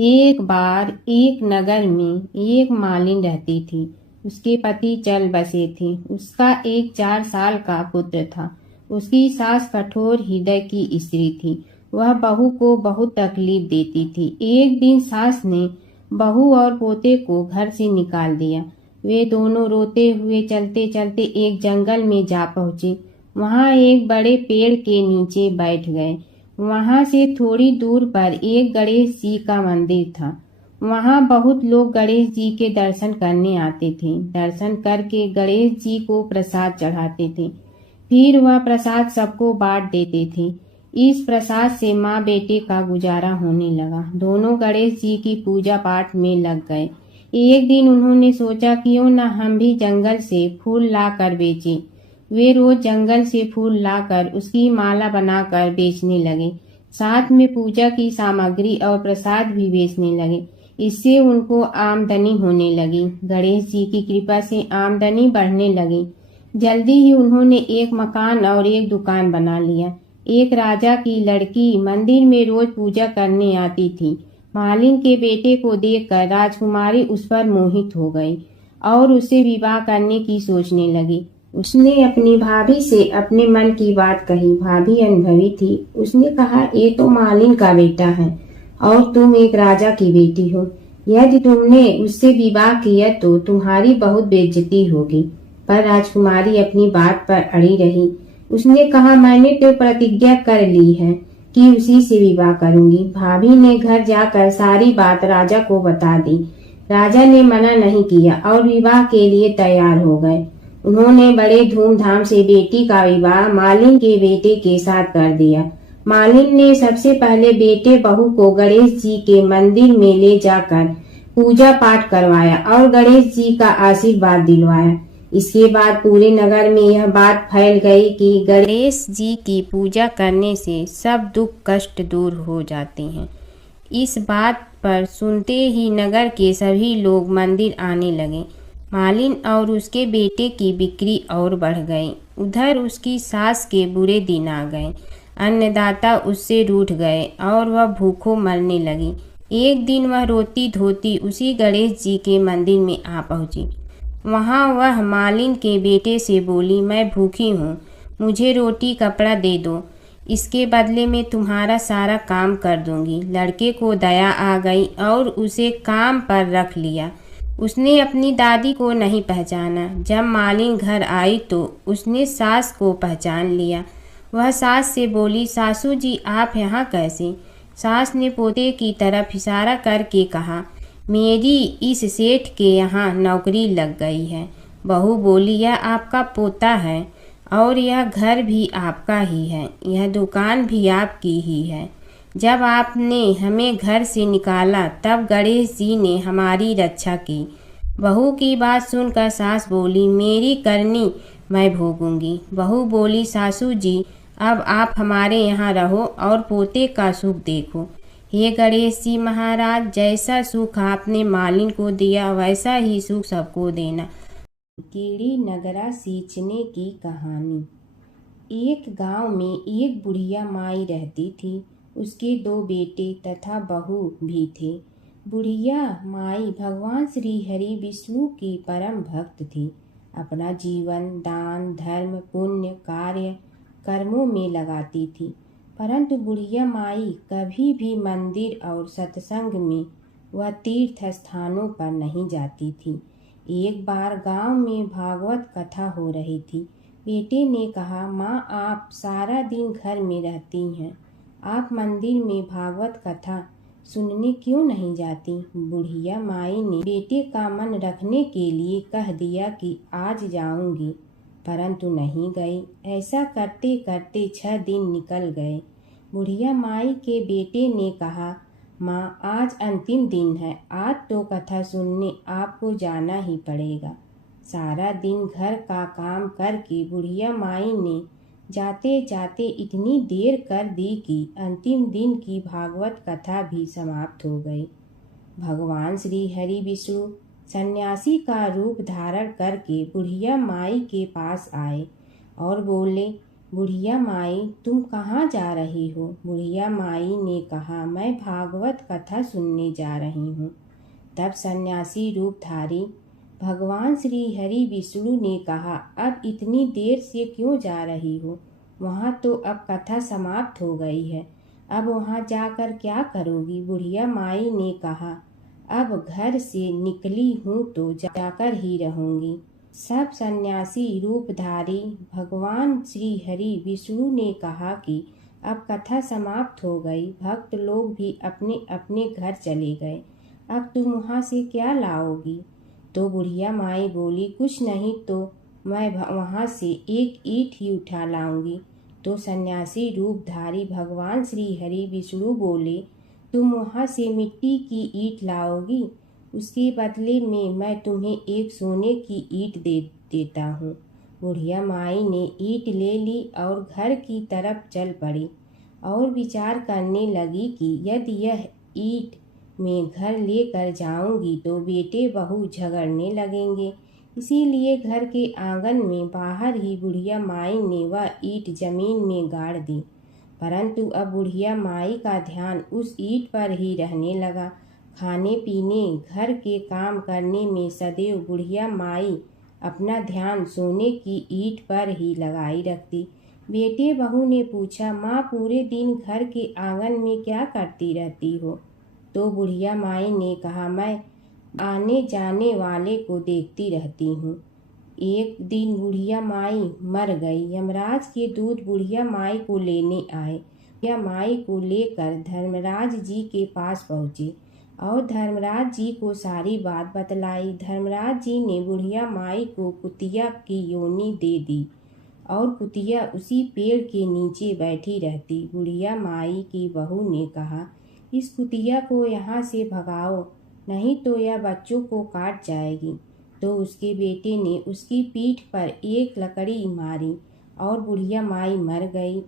एक बार एक नगर में एक मालिन रहती थी। उसके पति चल बसे थे। उसका एक 4 साल का पुत्र था। उसकी सास कठोर हृदय की स्त्री थी। वह बहू को बहुत तकलीफ देती थी। एक दिन सास ने बहू और पोते को घर से निकाल दिया। वे दोनों रोते हुए चलते चलते एक जंगल में जा पहुंचे। वहां एक बड़े पेड़ के नीचे बैठ गए। वहां से थोड़ी दूर पर एक गणेश जी का मंदिर था। वहां बहुत लोग गणेश जी के दर्शन करने आते थे। दर्शन करके गणेश जी को प्रसाद चढ़ाते थे। फिर वह प्रसाद सबको बांट देते थे। इस प्रसाद से माँ बेटे का गुजारा होने लगा। दोनों गणेश जी की पूजा पाठ में लग गए। एक दिन उन्होंने सोचा क्यों न हम भी जंगल से फूल ला कर बेचें। वे रोज जंगल से फूल लाकर उसकी माला बनाकर बेचने लगे। साथ में पूजा की सामग्री और प्रसाद भी बेचने लगे। इससे उनको आमदनी होने लगी। गणेश जी की कृपा से आमदनी बढ़ने लगी। जल्दी ही उन्होंने एक मकान और एक दुकान बना लिया। एक राजा की लड़की मंदिर में रोज पूजा करने आती थी। मालिन के बेटे को देखकर राजकुमारी उस पर मोहित हो गई और उसे विवाह करने की सोचने लगी। उसने अपनी भाभी से अपने मन की बात कही। भाभी अनुभवी थी। उसने कहा, ये तो मालिन का बेटा है और तुम एक राजा की बेटी हो। यदि तुमने उससे विवाह किया तो तुम्हारी बहुत बेइज्जती होगी। पर राजकुमारी अपनी बात पर अड़ी रही। उसने कहा, मैंने तो प्रतिज्ञा कर ली है कि उसी से विवाह करूंगी। भाभी ने घर जाकर सारी बात राजा को बता दी। राजा ने मना नहीं किया और विवाह के लिए तैयार हो गए। उन्होंने बड़े धूमधाम से बेटी का विवाह मालिन के बेटे के साथ कर दिया। मालिन ने सबसे पहले बेटे बहू को गणेश जी के मंदिर में ले जाकर पूजा पाठ करवाया और गणेश जी का आशीर्वाद दिलवाया। इसके बाद पूरे नगर में यह बात फैल गई कि गणेश जी की पूजा करने से सब दुख कष्ट दूर हो जाते हैं। इस बात पर सुनते ही नगर के सभी लोग मंदिर आने लगे। मालिन और उसके बेटे की बिक्री और बढ़ गई। उधर उसकी सास के बुरे दिन आ गए। अन्नदाता उससे रूठ गए और वह भूखों मरने लगी। एक दिन वह रोती धोती उसी गणेश जी के मंदिर में आ पहुंची। वहां वह मालिन के बेटे से बोली, मैं भूखी हूँ, मुझे रोटी कपड़ा दे दो, इसके बदले में तुम्हारा सारा काम कर दूंगी। लड़के को दया आ गई और उसे काम पर रख लिया। उसने अपनी दादी को नहीं पहचाना। जब मालिन घर आई तो उसने सास को पहचान लिया। वह सास से बोली, सासू जी आप यहाँ कैसे? सास ने पोते की तरफ इशारा करके कहा, मेरी इस सेठ के यहाँ नौकरी लग गई है। बहू बोली, यह आपका पोता है और यह घर भी आपका ही है, यह दुकान भी आपकी ही है। जब आपने हमें घर से निकाला तब गणेश जी ने हमारी रक्षा की। बहू की बात सुनकर सास बोली, मेरी करनी मैं भोगूंगी। बहू बोली, सासू जी अब आप हमारे यहाँ रहो और पोते का सुख देखो। हे गणेश जी महाराज, जैसा सुख आपने मालिन को दिया वैसा ही सुख सबको देना। कीड़ी नगरा सींचने की कहानी। एक गांव में एक बुढ़िया माई रहती थी। उसके 2 बेटे तथा बहू भी थे। बुढ़िया माई भगवान श्री हरि विष्णु की परम भक्त थी। अपना जीवन दान धर्म पुण्य कार्य कर्मों में लगाती थी। परंतु बुढ़िया माई कभी भी मंदिर और सत्संग में व तीर्थ स्थानों पर नहीं जाती थी। एक बार गांव में भागवत कथा हो रही थी। बेटे ने कहा, माँ आप सारा दिन घर में रहती हैं, आप मंदिर में भागवत कथा सुनने क्यों नहीं जाती? बुढ़िया माई ने बेटे का मन रखने के लिए कह दिया कि आज जाऊंगी, परंतु नहीं गई। ऐसा करते करते 6 दिन निकल गए। बुढ़िया माई के बेटे ने कहा, माँ आज अंतिम दिन है, आज तो कथा सुनने आपको जाना ही पड़ेगा। सारा दिन घर का काम करके बुढ़िया माई ने जाते जाते इतनी देर कर दी कि अंतिम दिन की भागवत कथा भी समाप्त हो गई। भगवान श्री हरि विष्णु सन्यासी का रूप धारण करके बुढ़िया माई के पास आए और बोले, बुढ़िया माई, तुम कहाँ जा रही हो? बुढ़िया माई ने कहा, मैं भागवत कथा सुनने जा रही हूँ। तब सन्यासी रूपधारी भगवान श्री हरि विष्णु ने कहा, अब इतनी देर से क्यों जा रही हो? वहाँ तो अब कथा समाप्त हो गई है, अब वहाँ जाकर क्या करोगी? बुढ़िया माई ने कहा, अब घर से निकली हूँ तो जाकर ही रहूंगी। सब सन्यासी रूपधारी भगवान श्री हरि विष्णु ने कहा कि अब कथा समाप्त हो गई, भक्त लोग भी अपने अपने घर चले गए, अब तुम वहाँ से क्या लाओगी? तो बुढ़िया माई बोली, कुछ नहीं तो मैं वहाँ से एक ईंट ही उठा लाऊंगी। तो सन्यासी रूपधारी भगवान श्री हरि विष्णु बोले, तुम वहाँ से मिट्टी की ईंट लाओगी, उसके बदले में मैं तुम्हें एक सोने की ईंट देता हूँ। बुढ़िया माई ने ईंट ले ली और घर की तरफ चल पड़ी और विचार करने लगी कि यदि यह ईंट मैं घर लेकर जाऊंगी तो बेटे बहू झगड़ने लगेंगे, इसीलिए घर के आंगन में बाहर ही बुढ़िया माई ने वह ईंट जमीन में गाड़ दी। परंतु अब बुढ़िया माई का ध्यान उस ईंट पर ही रहने लगा। खाने पीने घर के काम करने में सदैव बुढ़िया माई अपना ध्यान सोने की ईंट पर ही लगाई रखती। बेटे बहू ने पूछा, माँ पूरे दिन घर के आंगन में क्या करती रहती हो? तो बुढ़िया माई ने कहा, मैं आने जाने वाले को देखती रहती हूँ। एक दिन बुढ़िया माई मर गई। यमराज के दूत बुढ़िया माई को लेने आए। बुढ़िया माई को लेकर धर्मराज जी के पास पहुँचे और धर्मराज जी को सारी बात बतलाई। धर्मराज जी ने बुढ़िया माई को कुतिया की योनि दे दी और कुतिया उसी पेड़ के नीचे बैठी रहती। बुढ़िया माई की बहू ने कहा, इस कुतिया को यहाँ से भगाओ, नहीं तो यह बच्चों को काट जाएगी। तो उसके बेटे ने उसकी पीठ पर एक लकड़ी मारी और बुढ़िया माई मर गई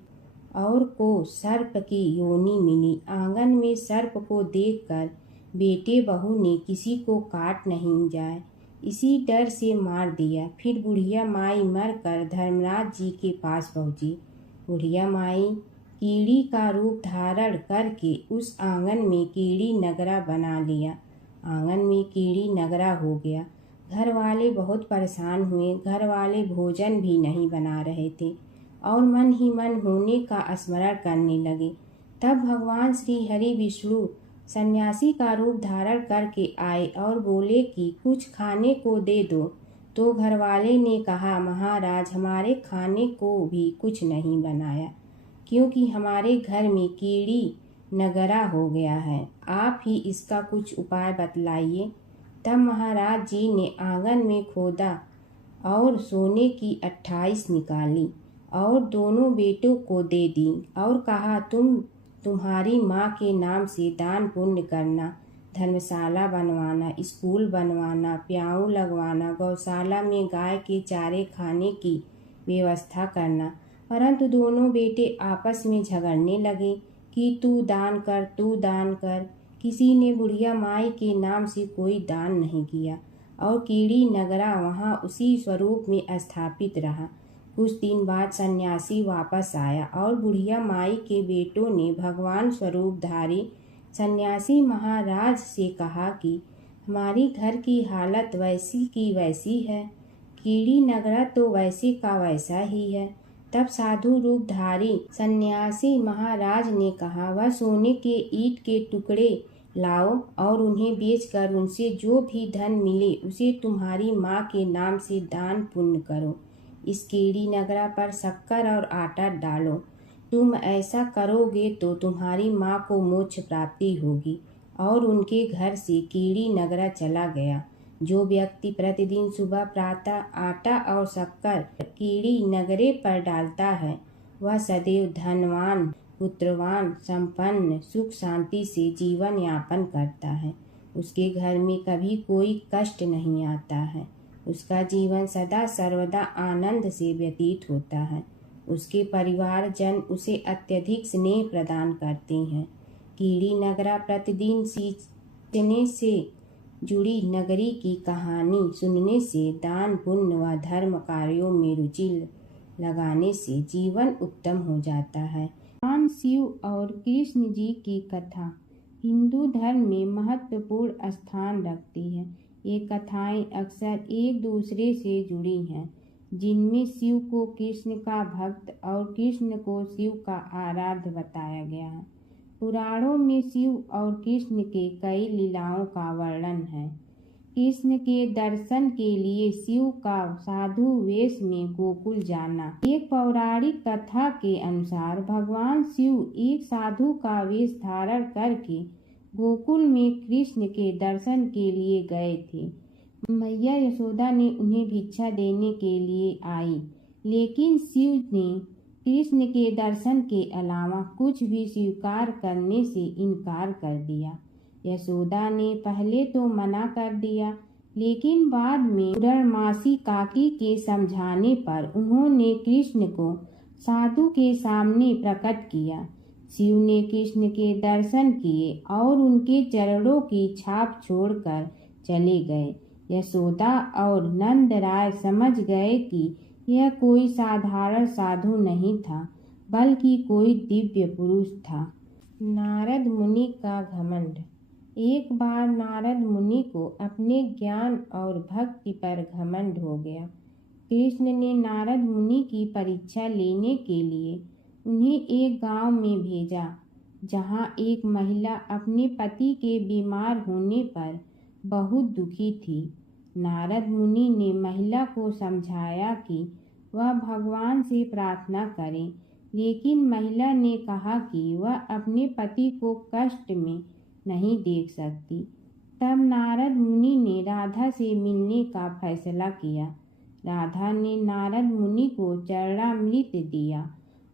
और को सर्प की योनि मिली। आंगन में सर्प को देखकर बेटे बहू ने किसी को काट नहीं जाए इसी डर से मार दिया। फिर बुढ़िया माई मरकर धर्मराज जी के पास पहुंची। बुढ़िया माई कीड़ी का रूप धारण करके उस आंगन में कीड़ी नगरा बना लिया। आंगन में कीड़ी नगरा हो गया। घर वाले बहुत परेशान हुए। घर वाले भोजन भी नहीं बना रहे थे और मन ही मन होने का स्मरण करने लगे। तब भगवान श्री हरि विष्णु सन्यासी का रूप धारण करके आए और बोले कि कुछ खाने को दे दो। तो घरवाले ने कहा, महाराज हमारे खाने को भी कुछ नहीं बनाया, क्योंकि हमारे घर में कीड़ी नगरा हो गया है, आप ही इसका कुछ उपाय बतलाइए। तब महाराज जी ने आंगन में खोदा और सोने की 28 निकाली और दोनों बेटों को दे दी और कहा, तुम्हारी माँ के नाम से दान पुण्य करना, धर्मशाला बनवाना, स्कूल बनवाना, प्याऊ लगवाना, गौशाला में गाय के चारे खाने की व्यवस्था करना। परंतु दोनों बेटे आपस में झगड़ने लगे कि तू दान कर, तू दान कर। किसी ने बुढ़िया माई के नाम से कोई दान नहीं किया और कीड़ी नगरा वहाँ उसी स्वरूप में स्थापित रहा। कुछ दिन बाद सन्यासी वापस आया और बुढ़िया माई के बेटों ने भगवान स्वरूपधारी सन्यासी महाराज से कहा कि हमारी घर की हालत वैसी की वैसी है, कीड़ी नगरा तो वैसे का वैसा ही है। तब साधु रूपधारी सन्यासी महाराज ने कहा, वह सोने के ईंट के टुकड़े लाओ और उन्हें बेचकर उनसे जो भी धन मिले उसे तुम्हारी माँ के नाम से दान पुण्य करो। इस कीड़ी नगरा पर शक्कर और आटा डालो। तुम ऐसा करोगे तो तुम्हारी माँ को मोक्ष प्राप्ति होगी। और उनके घर से कीड़ी नगरा चला गया। जो व्यक्ति प्रतिदिन सुबह प्रातः आटा और शक्कर कीड़ी नगरे पर डालता है, वह सदैव धनवान, पुत्रवान, संपन्न, सुख शांति से जीवन यापन करता है। उसके घर में कभी कोई कष्ट नहीं आता है। उसका जीवन सदा सर्वदा आनंद से व्यतीत होता है। उसके परिवारजन उसे अत्यधिक स्नेह प्रदान करते हैं। कीड़ी नगरा प्रतिदिन सींचने से जुड़ी नगरी की कहानी सुनने से दान पुण्य व धर्म कार्यों में रुचि लगाने से जीवन उत्तम हो जाता है। भगवान शिव और कृष्ण जी की कथा हिंदू धर्म में महत्वपूर्ण स्थान रखती है। ये कथाएं अक्सर एक दूसरे से जुड़ी हैं, जिनमें शिव को कृष्ण का भक्त और कृष्ण को शिव का आराध्य बताया गया है। पुराणों में शिव और कृष्ण के कई लीलाओं का वर्णन है। कृष्ण के दर्शन के लिए शिव का साधु वेश में गोकुल जाना। एक पौराणिक कथा के अनुसार भगवान शिव एक साधु का वेश धारण करके गोकुल में कृष्ण के दर्शन के लिए गए थे। मैया यशोदा ने उन्हें भिक्षा देने के लिए आई, लेकिन शिव ने कृष्ण के दर्शन के अलावा कुछ भी स्वीकार करने से इनकार कर दिया। यशोदा ने पहले तो मना कर दिया, लेकिन बाद में पूर्णमासी काकी के समझाने पर उन्होंने कृष्ण को साधु के सामने प्रकट किया। शिव ने कृष्ण के दर्शन किए और उनके चरणों की छाप छोड़कर चले गए। यशोदा और नंद राय समझ गए कि यह कोई साधारण साधु नहीं था, बल्कि कोई दिव्य पुरुष था। नारद मुनि का घमंड। एक बार नारद मुनि को अपने ज्ञान और भक्ति पर घमंड हो गया। कृष्ण ने नारद मुनि की परीक्षा लेने के लिए उन्हें एक गांव में भेजा, जहां एक महिला अपने पति के बीमार होने पर बहुत दुखी थी। नारद मुनि ने महिला को समझाया कि वह भगवान से प्रार्थना करे, लेकिन महिला ने कहा कि वह अपने पति को कष्ट में नहीं देख सकती। तब नारद मुनि ने राधा से मिलने का फैसला किया। राधा ने नारद मुनि को चरणामृत दिया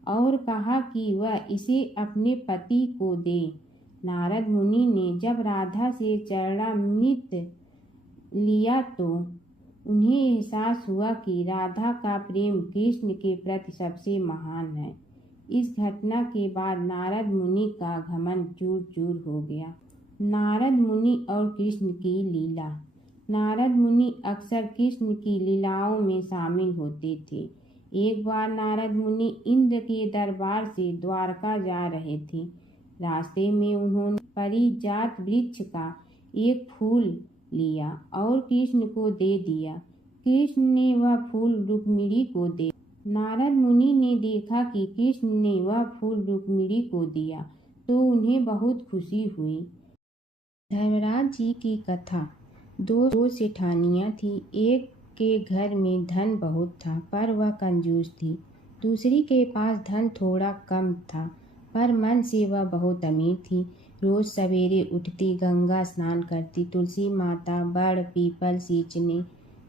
और कहा कि वह इसे अपने पति को दे। नारद मुनि ने जब राधा से चरणामृत लिया तो उन्हें एहसास हुआ कि राधा का प्रेम कृष्ण के प्रति सबसे महान है। इस घटना के बाद नारद मुनि का घमंड चूर चूर हो गया। नारद मुनि और कृष्ण की लीला। नारद मुनि अक्सर कृष्ण की लीलाओं में शामिल होते थे। एक बार नारद मुनि इंद्र के दरबार से द्वारका जा रहे थे। रास्ते में उन्होंने पारिजात वृक्ष का एक फूल लिया और कृष्ण को दे दिया। कृष्ण ने वह फूल रुक्मिणी को दे। नारद मुनि ने देखा कि कृष्ण ने वह फूल रुक्मिणी को दिया तो उन्हें बहुत खुशी हुई। धर्मराज जी की कथा। दो सेठानियाँ थी। एक के घर में धन बहुत था, पर वह कंजूस थी। दूसरी के पास धन थोड़ा कम था, पर मन से वह बहुत अमीर थी। रोज सवेरे उठती, गंगा स्नान करती, तुलसी माता, बड़, पीपल सींचने,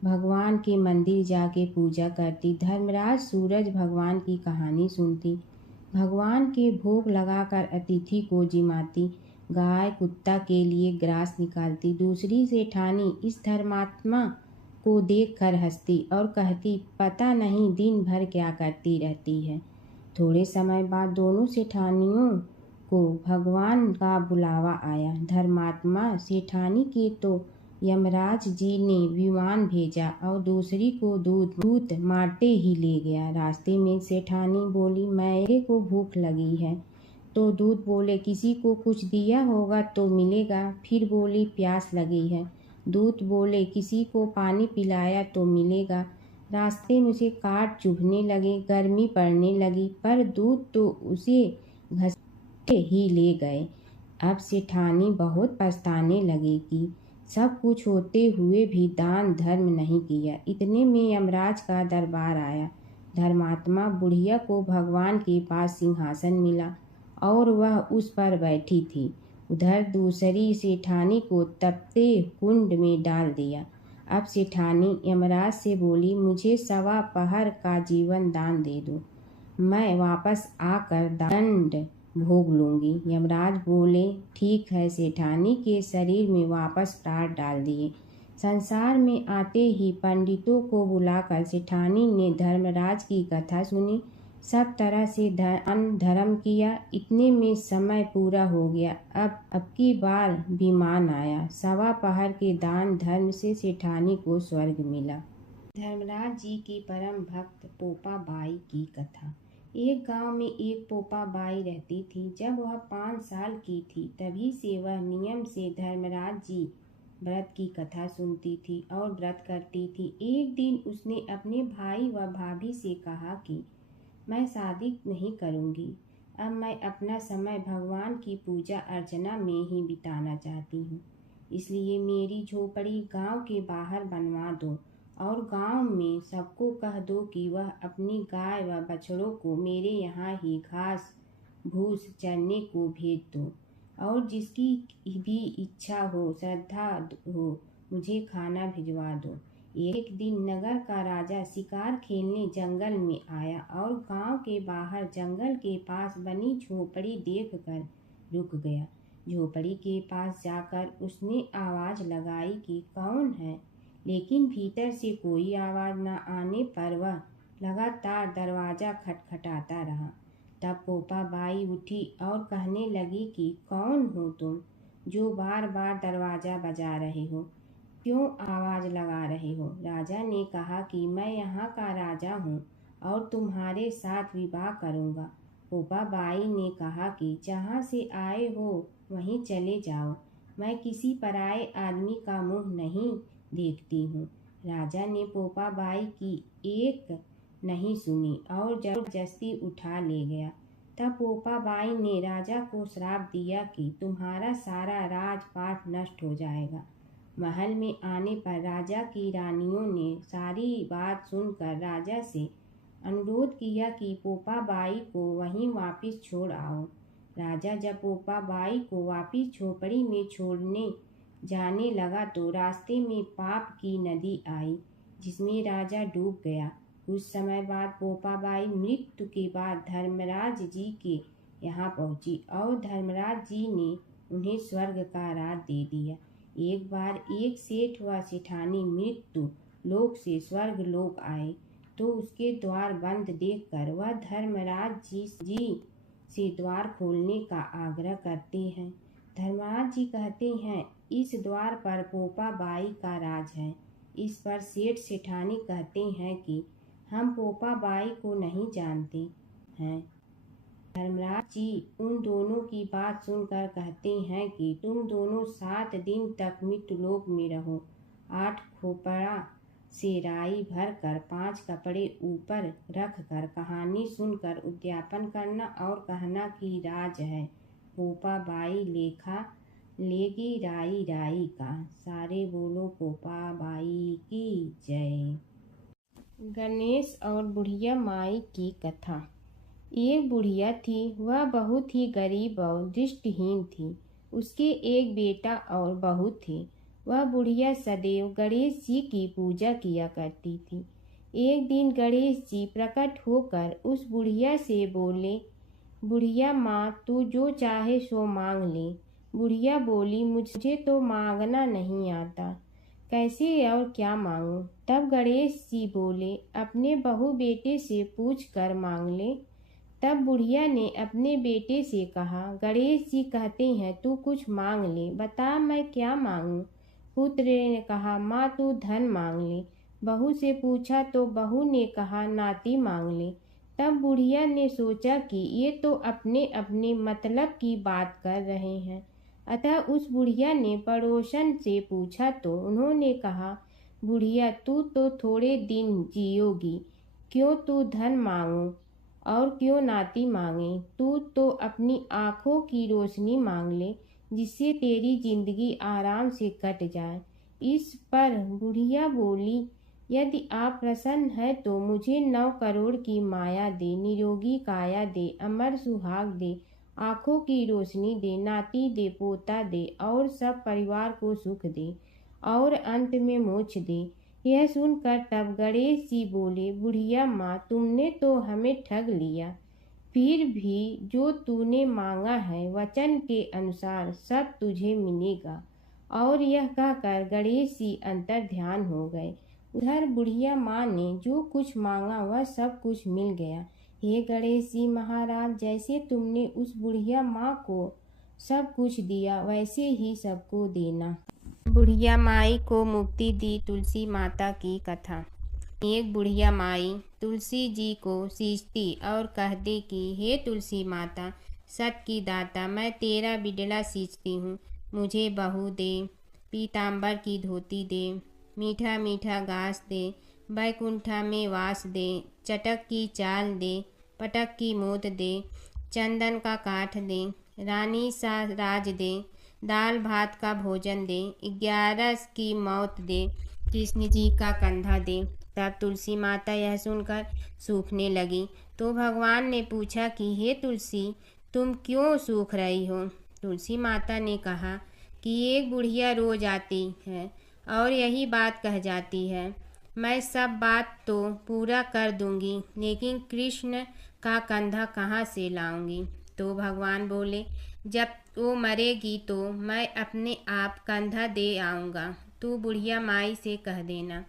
भगवान के मंदिर जाके पूजा करती। धर्मराज सूरज भगवान की कहानी सुनती, भगवान के भोग लगाकर अतिथि को जिमाती, गाय कुत्ता के लिए ग्रास निकालती। दूसरी सेठानी इस धर्मात्मा को देखकर हंसती और कहती, पता नहीं दिन भर क्या करती रहती है। थोड़े समय बाद दोनों सेठानियों को भगवान का बुलावा आया। धर्मात्मा सेठानी के तो यमराज जी ने विमान भेजा और दूसरी को दूत मारते ही ले गया। रास्ते में सेठानी बोली, मेरे को भूख लगी है। तो दूत बोले, किसी को कुछ दिया होगा तो मिलेगा। फिर बोली, प्यास लगी है। दूत बोले, किसी को पानी पिलाया तो मिलेगा। रास्ते में उसे काट चुभने लगे, गर्मी पड़ने लगी, पर दूत तो उसे घसीटे ही ले गए। अब सेठानी बहुत पछताने लगी कि सब कुछ होते हुए भी दान धर्म नहीं किया। इतने में यमराज का दरबार आया। धर्मात्मा बुढ़िया को भगवान के पास सिंहासन मिला और वह उस पर बैठी थी। उधर दूसरी सेठानी को तपते कुंड में डाल दिया। अब सेठानी यमराज से बोली, मुझे 1.25 पहर का जीवन दान दे दो, मैं वापस आकर दंड भोग लूंगी। यमराज बोले, ठीक है। सेठानी के शरीर में वापस प्राण डाल दिए। संसार में आते ही पंडितों को बुलाकर सेठानी ने धर्मराज की कथा सुनी, सब तरह से दान धर्म किया। इतने में समय पूरा हो गया। अब की बार विमान आया। 1.25 पहर के दान धर्म से सेठानी को स्वर्ग मिला। धर्मराज जी की परम भक्त पोपा बाई की कथा। एक गांव में एक पोपा बाई रहती थी। जब वह 5 साल की थी तभी से वह नियम से धर्मराज जी व्रत की कथा सुनती थी और व्रत करती थी। एक दिन उसने अपने भाई व भाभी से कहा कि मैं शादी नहीं करूंगी। अब मैं अपना समय भगवान की पूजा अर्चना में ही बिताना चाहती हूँ। इसलिए मेरी झोपड़ी गांव के बाहर बनवा दो और गांव में सबको कह दो कि वह अपनी गाय व बछड़ों को मेरे यहाँ ही घास भूस चरने को भेज दो और जिसकी भी इच्छा हो श्रद्धा हो मुझे खाना भिजवा दो। एक दिन नगर का राजा शिकार खेलने जंगल में आया और गांव के बाहर जंगल के पास बनी झोपड़ी देखकर रुक गया। झोपड़ी के पास जाकर उसने आवाज लगाई कि कौन है, लेकिन भीतर से कोई आवाज न आने पर वह लगातार दरवाजा खटखटाता रहा। तब पोपा बाई उठी और कहने लगी कि कौन हो तुम जो बार बार दरवाजा बजा रहे हो, क्यों आवाज लगा रहे हो। राजा ने कहा कि मैं यहाँ का राजा हूँ और तुम्हारे साथ विवाह करूँगा। पोपा बाई ने कहा कि जहाँ से आए हो वहीं चले जाओ, मैं किसी पराये आदमी का मुंह नहीं देखती हूँ। राजा ने पोपा बाई की एक नहीं सुनी और जबरदस्ती उठा ले गया। तब पोपा बाई ने राजा को श्राप दिया कि तुम्हारा सारा राजपाट नष्ट हो जाएगा। महल में आने पर राजा की रानियों ने सारी बात सुनकर राजा से अनुरोध किया कि पोपा बाई को वहीं वापस छोड़ आओ। राजा जब पोपा बाई को वापस झोपड़ी में छोड़ने जाने लगा तो रास्ते में पाप की नदी आई जिसमें राजा डूब गया। कुछ समय बाद पोपा बाई मृत्यु के बाद धर्मराज जी के यहाँ पहुंची और धर्मराज जी ने उन्हें स्वर्ग का राज दे दिया। एक बार एक सेठ व सेठानी मृत्यु लोक से स्वर्ग लोक आए तो उसके द्वार बंद देखकर वह धर्मराज जी से द्वार खोलने का आग्रह करते हैं। धर्मराज जी कहते हैं इस द्वार पर पोपा बाई का राज है। इस पर सेठ सेठानी कहते हैं कि हम पोपा बाई को नहीं जानते हैं। धर्मराज जी उन दोनों की बात सुनकर कहते हैं कि तुम दोनों 7 दिन तक मृत्युलोक में रहो। 8 खोपड़ा से राई भरकर 5 कपड़े ऊपर रखकर कहानी सुनकर उद्यापन करना और कहना कि राज है पोपा बाई लेखा लेगी राई राई का। सारे बोलो पोपा बाई की जय। गणेश और बुढ़िया माई की कथा। एक बुढ़िया थी, वह बहुत ही गरीब और दृष्टिहीन थी। उसके एक बेटा और बहू थे। वह बुढ़िया सदैव गणेश जी की पूजा किया करती थी। एक दिन गणेश जी प्रकट होकर उस बुढ़िया से बोले, बुढ़िया माँ तू जो चाहे सो मांग ले। बुढ़िया बोली, मुझे तो मांगना नहीं आता, कैसे और क्या मांगूं। तब गणेश जी बोले, अपने बहू बेटे से पूछ कर मांग ले। तब बुढ़िया ने अपने बेटे से कहा, गणेश जी कहते हैं तू कुछ मांग ले, बता मैं क्या मांगूं। पुत्र ने कहा, माँ तू धन मांग ले। बहू से पूछा तो बहू ने कहा, नाती मांग ले। तब बुढ़िया ने सोचा कि ये तो अपने अपने मतलब की बात कर रहे हैं। अतः उस बुढ़िया ने पड़ोसन से पूछा तो उन्होंने कहा, बुढ़िया तू तो थोड़े दिन जियोगी, क्यों तू धन मांगो और क्यों नाती मांगे। तू तो अपनी आँखों की रोशनी मांग ले जिससे तेरी जिंदगी आराम से कट जाए। इस पर बुढ़िया बोली, यदि आप प्रसन्न है तो मुझे 9 करोड़ की माया दे, निरोगी काया दे, अमर सुहाग दे, आँखों की रोशनी दे, नाती दे, पोता दे और सब परिवार को सुख दे और अंत में मोक्ष दे। यह सुनकर तब गणेश जी बोले, बुढ़िया माँ तुमने तो हमें ठग लिया, फिर भी जो तूने मांगा है वचन के अनुसार सब तुझे मिलेगा। और यह कहकर गणेश जी अंतर ध्यान हो गए। उधर बुढ़िया माँ ने जो कुछ मांगा वह सब कुछ मिल गया। हे गणेश जी महाराज, जैसे तुमने उस बुढ़िया माँ को सब कुछ दिया वैसे ही सबको देना। बुढ़िया माई को मुक्ति दी। तुलसी माता की कथा। एक बुढ़िया माई तुलसी जी को सींचती और कहती कि हे तुलसी माता, सत की दाता, मैं तेरा बिडला सींचती हूँ, मुझे बहू दे, पीताम्बर की धोती दे, मीठा मीठा घास दे, बैकुंठा में वास दे, चटक की चाल दे, पटक की मोत दे, चंदन का काठ दे, रानी सा राज दे, दाल भात का भोजन दे, 11 की मौत दे, कृष्ण जी का कंधा दे। तब तुलसी माता यह सुनकर सूखने लगी। तो भगवान ने पूछा कि हे तुलसी, तुम क्यों सूख रही हो? तुलसी माता ने कहा कि एक बुढ़िया रोज आती है और यही बात कह जाती है, मैं सब बात तो पूरा कर दूंगी, लेकिन कृष्ण का कंधा कहाँ से लाऊंगी? तो भगवान बोले, जब वो मरेगी तो मैं अपने आप कंधा दे आऊँगा, तू बुढ़िया माई से कह देना।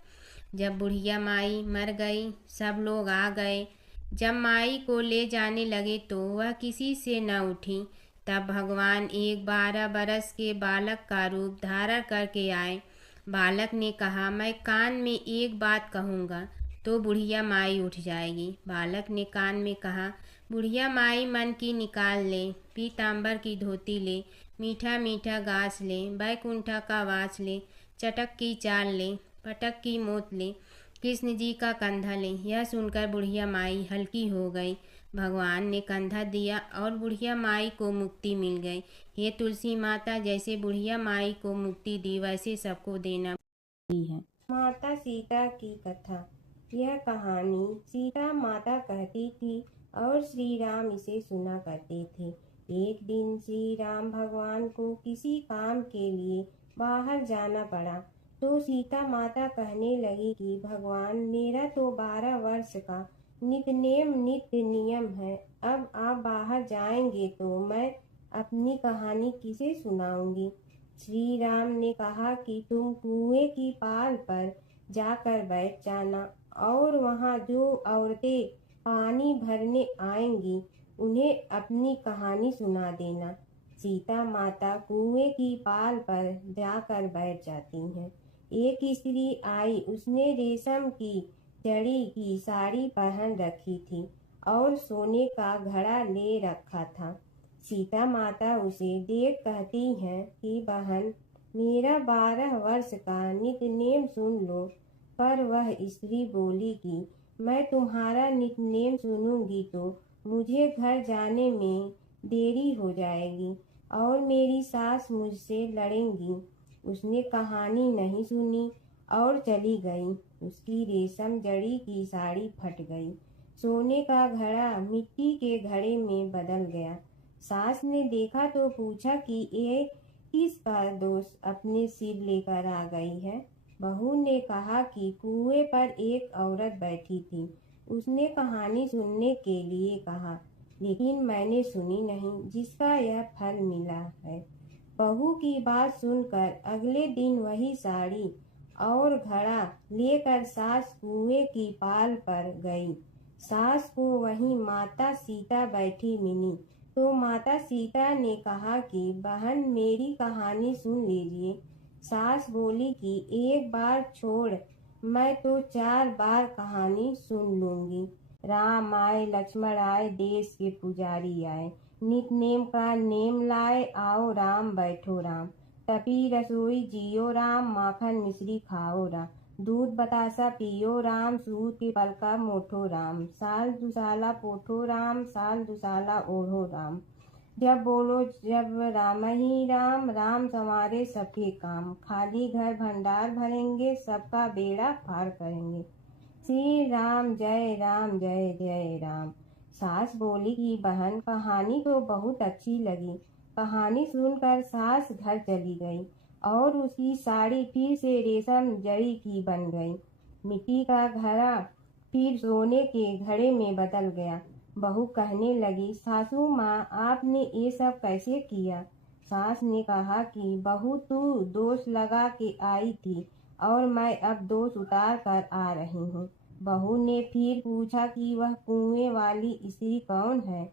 जब बुढ़िया माई मर गई, सब लोग आ गए। जब माई को ले जाने लगे तो वह किसी से न उठी। तब भगवान एक 12 बरस के बालक का रूप धारण करके आए। बालक ने कहा, मैं कान में एक बात कहूँगा तो बुढ़िया माई उठ जाएगी। बालक ने कान में कहा, बुढ़िया माई मन की निकाल ले, पीताम्बर की धोती ले, मीठा मीठा घास ले, बैकुंठा का वास ले, चटक की चाल ले, पटक की मोत ले, कृष्ण जी का कंधा ले। यह सुनकर बुढ़िया माई हल्की हो गई। भगवान ने कंधा दिया और बुढ़िया माई को मुक्ति मिल गई। ये तुलसी माता, जैसे बुढ़िया माई को मुक्ति दी वैसे सबको देना है। माता सीता की कथा। यह कहानी सीता माता कहती थी और श्री राम इसे सुना करते थे। एक दिन श्री राम भगवान को किसी काम के लिए बाहर जाना पड़ा, तो सीता माता कहने लगी कि भगवान, मेरा तो 12 वर्ष का नित्य नियम है, अब आप बाहर जाएंगे तो मैं अपनी कहानी किसे सुनाऊंगी? श्री राम ने कहा कि तुम कुएं की पाल पर जाकर बैठ जाना और वहां जो औरतें पानी भरने आएंगी उन्हें अपनी कहानी सुना देना। सीता माता कुएं की पाल पर जाकर बैठ जाती हैं। एक स्त्री आई, उसने रेशम की जड़ी की साड़ी पहन रखी थी और सोने का घड़ा ले रखा था। सीता माता उसे देख कहती हैं कि बहन, मेरा 12 वर्ष का नित्य सुन लो। पर वह स्त्री बोली कि मैं तुम्हारा नित्य सुनूंगी तो मुझे घर जाने में देरी हो जाएगी और मेरी सास मुझसे लड़ेंगी। उसने कहानी नहीं सुनी और चली गई। उसकी रेशम जड़ी की साड़ी फट गई, सोने का घड़ा मिट्टी के घड़े में बदल गया। सास ने देखा तो पूछा कि ये किसका दोष अपने सिर लेकर आ गई है? बहू ने कहा कि कुएं पर एक औरत बैठी थी, उसने कहानी सुनने के लिए कहा, लेकिन मैंने सुनी नहीं, जिसका यह फल मिला है। बहू की बात सुनकर अगले दिन वही साड़ी और घड़ा लेकर सास कुएं की पाल पर गई। सास को वहीं माता सीता बैठी मिली, तो माता सीता ने कहा कि बहन, मेरी कहानी सुन लीजिए। सास बोली कि एक बार छोड़, मैं तो 4 बार कहानी सुन लूंगी। राम आए, लक्ष्मण आए, देश के पुजारी आए, नित नेम का नेम लाए, आओ राम बैठो राम, तपी रसोई जियो राम, माखन मिश्री खाओ राम, दूध बतासा पियो राम, सूत के पलका मोठो राम, साल दुसाला पोठो राम, साल दुसाला ओढ़ो राम, जब बोलो जब राम ही राम, राम संवारे सबके काम, खाली घर भंडार भरेंगे, सबका बेड़ा पार करेंगे, श्री राम जय राम जय जय राम। सास बोली कि बहन, कहानी तो बहुत अच्छी लगी। कहानी सुनकर सास घर चली गई और उसकी साड़ी फिर से रेशम जड़ी की बन गई। मिट्टी का घड़ा फिर सोने के घड़े में बदल गया। बहू कहने लगी, सासू माँ, आपने ये सब कैसे किया? सास ने कहा कि बहू, तू दोष लगा के आई थी और मैं अब दोष उतार कर आ रही हूँ। बहू ने फिर पूछा कि वह कुएं वाली स्त्री कौन है?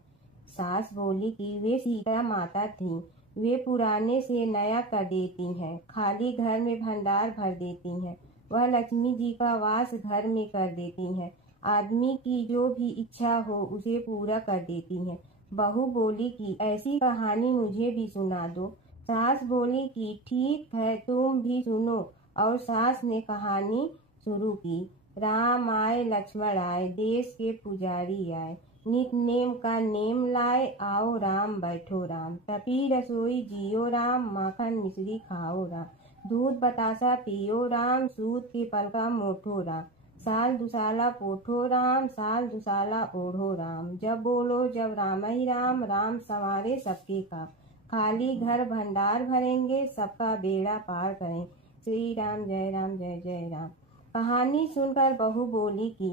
सास बोली कि वे सीता माता थी। वे पुराने से नया कर देती हैं, खाली घर में भंडार भर देती हैं वह लक्ष्मी जी का वास घर में कर देती हैं। आदमी की जो भी इच्छा हो उसे पूरा कर देती हैं। बहू बोली कि ऐसी कहानी मुझे भी सुना दो। सास बोली कि ठीक है, तुम भी सुनो। और सास ने कहानी शुरू की। राम आए लक्ष्मण आए, देश के पुजारी आए, नित नेम का नेम लाए, आओ राम बैठो राम, तपी रसोई जियो राम, माखन मिश्री खाओ राम, दूध बतासा पियो राम, सूत के पलका मोठो राम, साल दुसाला पोठो राम, साल दुसाला ओढ़ो राम, जब बोलो जब राम ही राम, राम संवारे सबके काम, खाली घर भंडार भरेंगे, सबका बेड़ा पार करें, श्री राम जय जय राम। कहानी सुनकर बहू बोली कि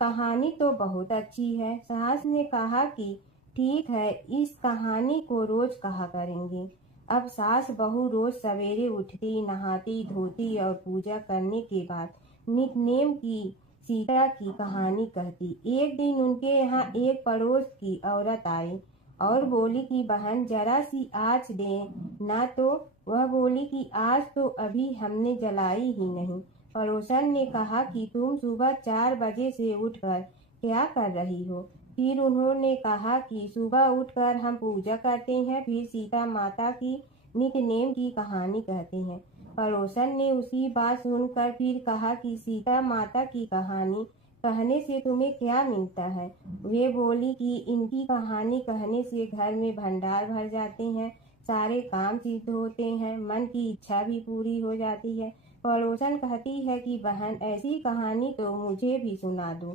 कहानी तो बहुत अच्छी है। सास ने कहा कि ठीक है, इस कहानी को रोज कहा करेंगे। अब सास बहू रोज सवेरे उठती, नहाती धोती और पूजा करने के बाद नितनेम की सीता की कहानी कहती। एक दिन उनके यहाँ एक पड़ोस की औरत आई और बोली कि बहन जरा सी आँच दे ना। तो वह बोली कि आज तो अभी हमने जलाई ही नहीं। पड़ोसन ने कहा कि तुम सुबह 4 बजे से उठकर क्या कर रही हो। फिर उन्होंने कहा कि सुबह उठकर हम पूजा करते हैं, फिर सीता माता की नितनेम की कहानी कहते हैं। पड़ोसन ने उसकी बात सुनकर फिर कहा कि सीता माता की कहानी कहने से तुम्हें क्या मिलता है। वे बोली कि इनकी कहानी कहने से घर में भंडार भर जाते हैं, सारे काम सिद्ध होते हैं, मन की इच्छा भी पूरी हो जाती है। पड़ोसन कहती है कि बहन ऐसी कहानी तो मुझे भी सुना दो।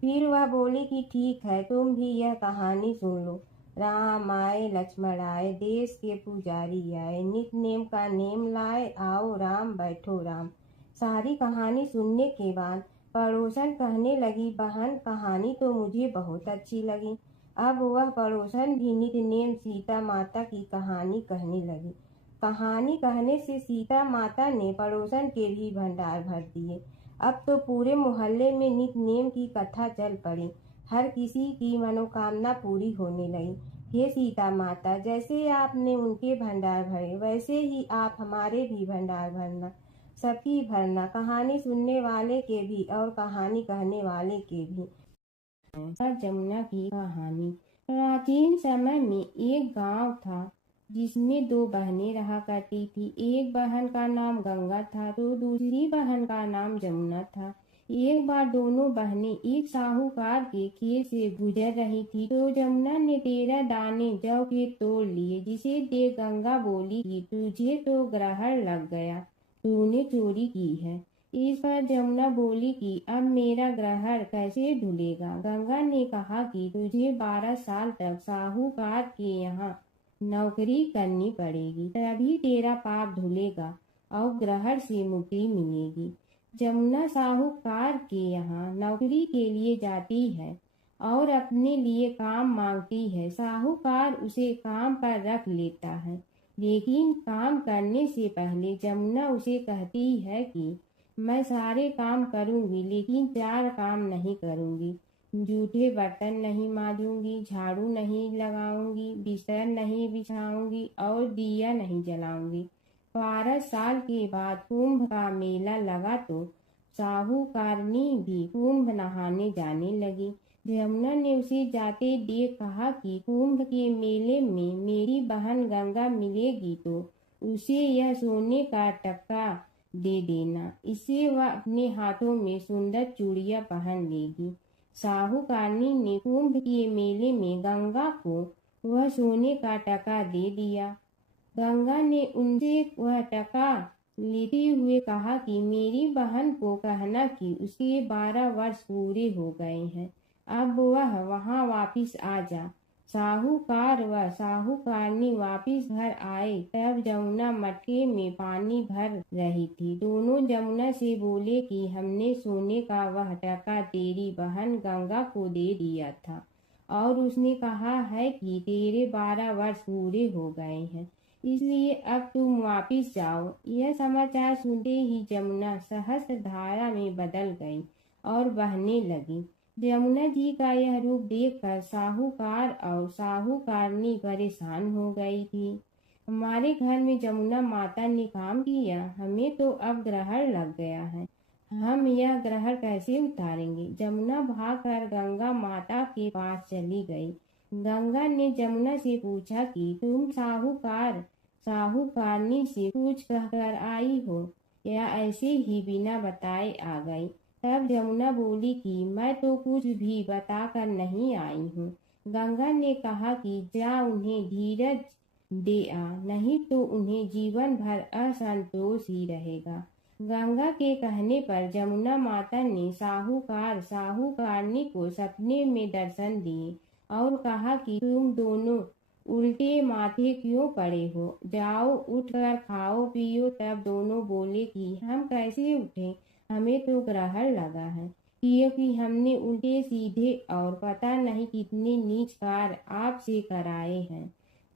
फिर वह बोली कि ठीक है, तुम भी यह कहानी सुन लो। राम आए लक्ष्मण आए, देश के पुजारी आए, नित नेम का नेम लाए, आओ राम बैठो राम। सारी कहानी सुनने के बाद पड़ोसन कहने लगी, बहन कहानी तो मुझे बहुत अच्छी लगी। अब वह पड़ोसन भी नित नेम सीता माता की कहानी कहने लगी। कहानी कहने से सीता माता ने पड़ोसन के भी भंडार भर दिए। अब तो पूरे मोहल्ले में नित नेम की कथा चल पड़ी। हर किसी की मनोकामना पूरी होने लगी। हे सीता माता, जैसे आपने उनके भंडार भरे वैसे ही आप हमारे भी भंडार भरना, सबकी भरना, कहानी सुनने वाले के भी और कहानी कहने वाले के भी। जमुना की कहानी। प्राचीन समय में एक गांव था जिसमें 2 बहनें रहा करती थी। एक बहन का नाम गंगा था तो दूसरी बहन का नाम जमुना था। एक बार दोनों बहनें एक साहूकार के खेत से गुजर रही थी तो जमुना ने 13 दाने जौ के तोड़ लिए, जिसे देख गंगा बोली कि तुझे तो ग्रहण लग गया, तूने चोरी की है। इस पर जमुना बोली कि अब मेरा ग्रहण कैसे धुलेगा। गंगा ने कहा कि तुझे 12 साल तक साहूकार के यहाँ नौकरी करनी पड़ेगी, तभी तेरा पाप धुलेगा और ग्रहण से मुक्ति मिलेगी। जमुना साहूकार के यहाँ नौकरी के लिए जाती है और अपने लिए काम मांगती है। साहूकार उसे काम पर रख लेता है, लेकिन काम करने से पहले जमुना उसे कहती है कि मैं सारे काम करूंगी लेकिन 4 काम नहीं करूंगी। जूठे बर्तन नहीं मांजूंगी, झाड़ू नहीं लगाऊंगी, बिस्तर नहीं बिछाऊंगी और दिया नहीं जलाऊंगी। 12 साल के बाद कुंभ का मेला लगा तो साहूकारनी भी कुंभ नहाने जाने लगी। जमुना ने उसे जाते देख कहा कि कुंभ के मेले में मेरी बहन गंगा मिलेगी तो उसे यह सोने का टक्का दे देना, इससे वह अपने हाथों में सुंदर चूड़ियां पहन लेगी। साहूकारनी ने कुंभ के मेले में गंगा को वह सोने का टका दे दिया। गंगा ने उनसे वह टका लेते हुए कहा कि मेरी बहन को कहना कि उसके 12 वर्ष पूरे हो गए हैं, अब वह वहां वापिस आ जा। साहूकार व साहूकारनी वापिस घर आए तब जमुना मटके में पानी भर रही थी। दोनों जमुना से बोले कि हमने सोने का वह टका तेरी बहन गंगा को दे दिया था और उसने कहा है कि तेरे 12 वर्ष पूरे हो गए हैं, इसलिए अब तुम वापिस जाओ। यह समाचार सुनते ही जमुना सहस्त्र धारा में बदल गई और बहने लगी। जमुना जी का यह रूप देखकर साहूकार और साहूकारनी परेशान हो गई थी। हमारे घर में जमुना माता ने काम किया, हमें तो अब ग्रहण लग गया है, हम यह ग्रहण कैसे उतारेंगे। जमुना भागकर गंगा माता के पास चली गई। गंगा ने जमुना से पूछा कि तुम साहूकारनी से कुछ कहकर आई हो या ऐसे ही बिना बताए आ गई। तब जमुना बोली कि मैं तो कुछ भी बताकर नहीं आई हूँ। गंगा ने कहा कि जा उन्हें धीरज दे आ, नहीं तो उन्हें जीवन भर असंतोष ही रहेगा। गंगा के कहने पर जमुना माता ने साहूकारनी को सपने में दर्शन दिए और कहा कि तुम दोनों उल्टे माथे क्यों पड़े हो, जाओ उठकर खाओ पियो। तब दोनों बोले कि हम कैसे उठे, हमें तो ग्रहण लगा है, क्योंकि हमने उल्टे सीधे और पता नहीं कितने नीच कार्य आपसे कराए हैं।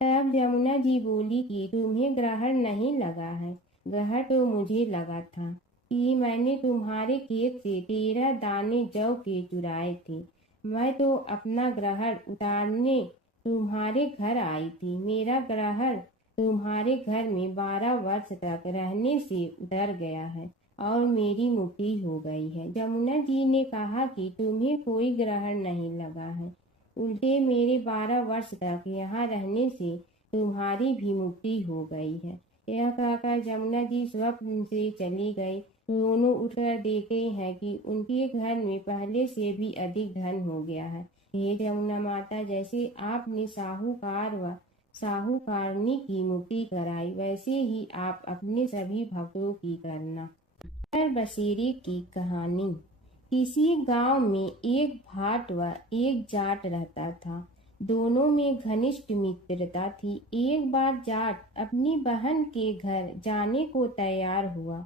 तब जमुना जी बोली कि तुम्हें ग्रहण नहीं लगा है, ग्रहण तो मुझे लगा था कि मैंने तुम्हारे खेत से 13 दाने जौ के चुराए थे। मैं तो अपना ग्रहण उतारने तुम्हारे घर आई थी। मेरा ग्रहण तुम्हारे घर में 12 वर्ष तक रहने से उतर गया है और मेरी मुक्ति हो गई है। जमुना जी ने कहा कि तुम्हें कोई ग्रहण नहीं लगा है, उल्टे मेरे 12 वर्ष तक यहाँ रहने से तुम्हारी भी मुक्ति हो गई है। यह कहकर जमुना जी स्वप्न से चली गई। दोनों उठकर देखते हैं कि उनके घर में पहले से भी अधिक धन हो गया है। हे जमुना माता, जैसे आपने साहूकार व साहूकारनी की मुक्ति कराई, वैसे ही आप अपने सभी भक्तों की करना। नगर बसेरे की कहानी। किसी गांव में एक भाट व एक जाट रहता था। दोनों में घनिष्ठ मित्रता थी। एक बार जाट अपनी बहन के घर जाने को तैयार हुआ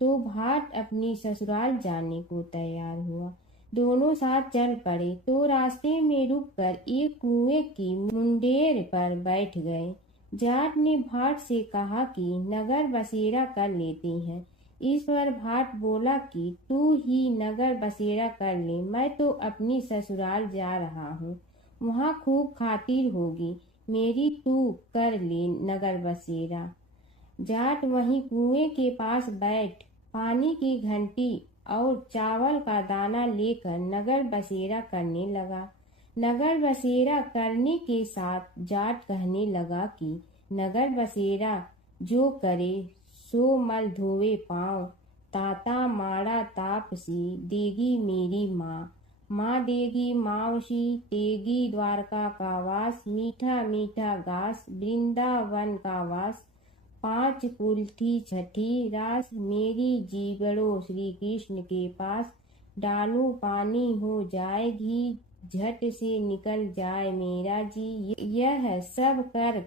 तो भाट अपनी ससुराल जाने को तैयार हुआ। दोनों साथ चल पड़े तो रास्ते में रुककर एक कुएं की मुंडेर पर बैठ गए। जाट ने भाट से कहा कि नगर बसेरा कर लेते हैं। इस पर भाट बोला कि तू ही नगर बसेरा कर ले, मैं तो अपनी ससुराल जा रहा हूँ, वहाँ खूब खातिर होगी मेरी, तू कर ले नगर बसेरा। जाट वहीं कुएं के पास बैठ पानी की घंटी और चावल का दाना लेकर नगर बसेरा करने लगा। नगर बसेरा करने के साथ जाट कहने लगा कि नगर बसेरा जो करे सो मल धोवे पाँव, ताता माड़ा तापसी देगी मेरी माँ, माँ देगी मावशी तेगी द्वारका का वास, मीठा मीठा घास वृंदावन का वास, 5 कुल्ठी छठी रास, मेरी जीवड़ो श्री कृष्ण के पास, डालू पानी हो जाए घी, झट से निकल जाए मेरा जी। यह सब कर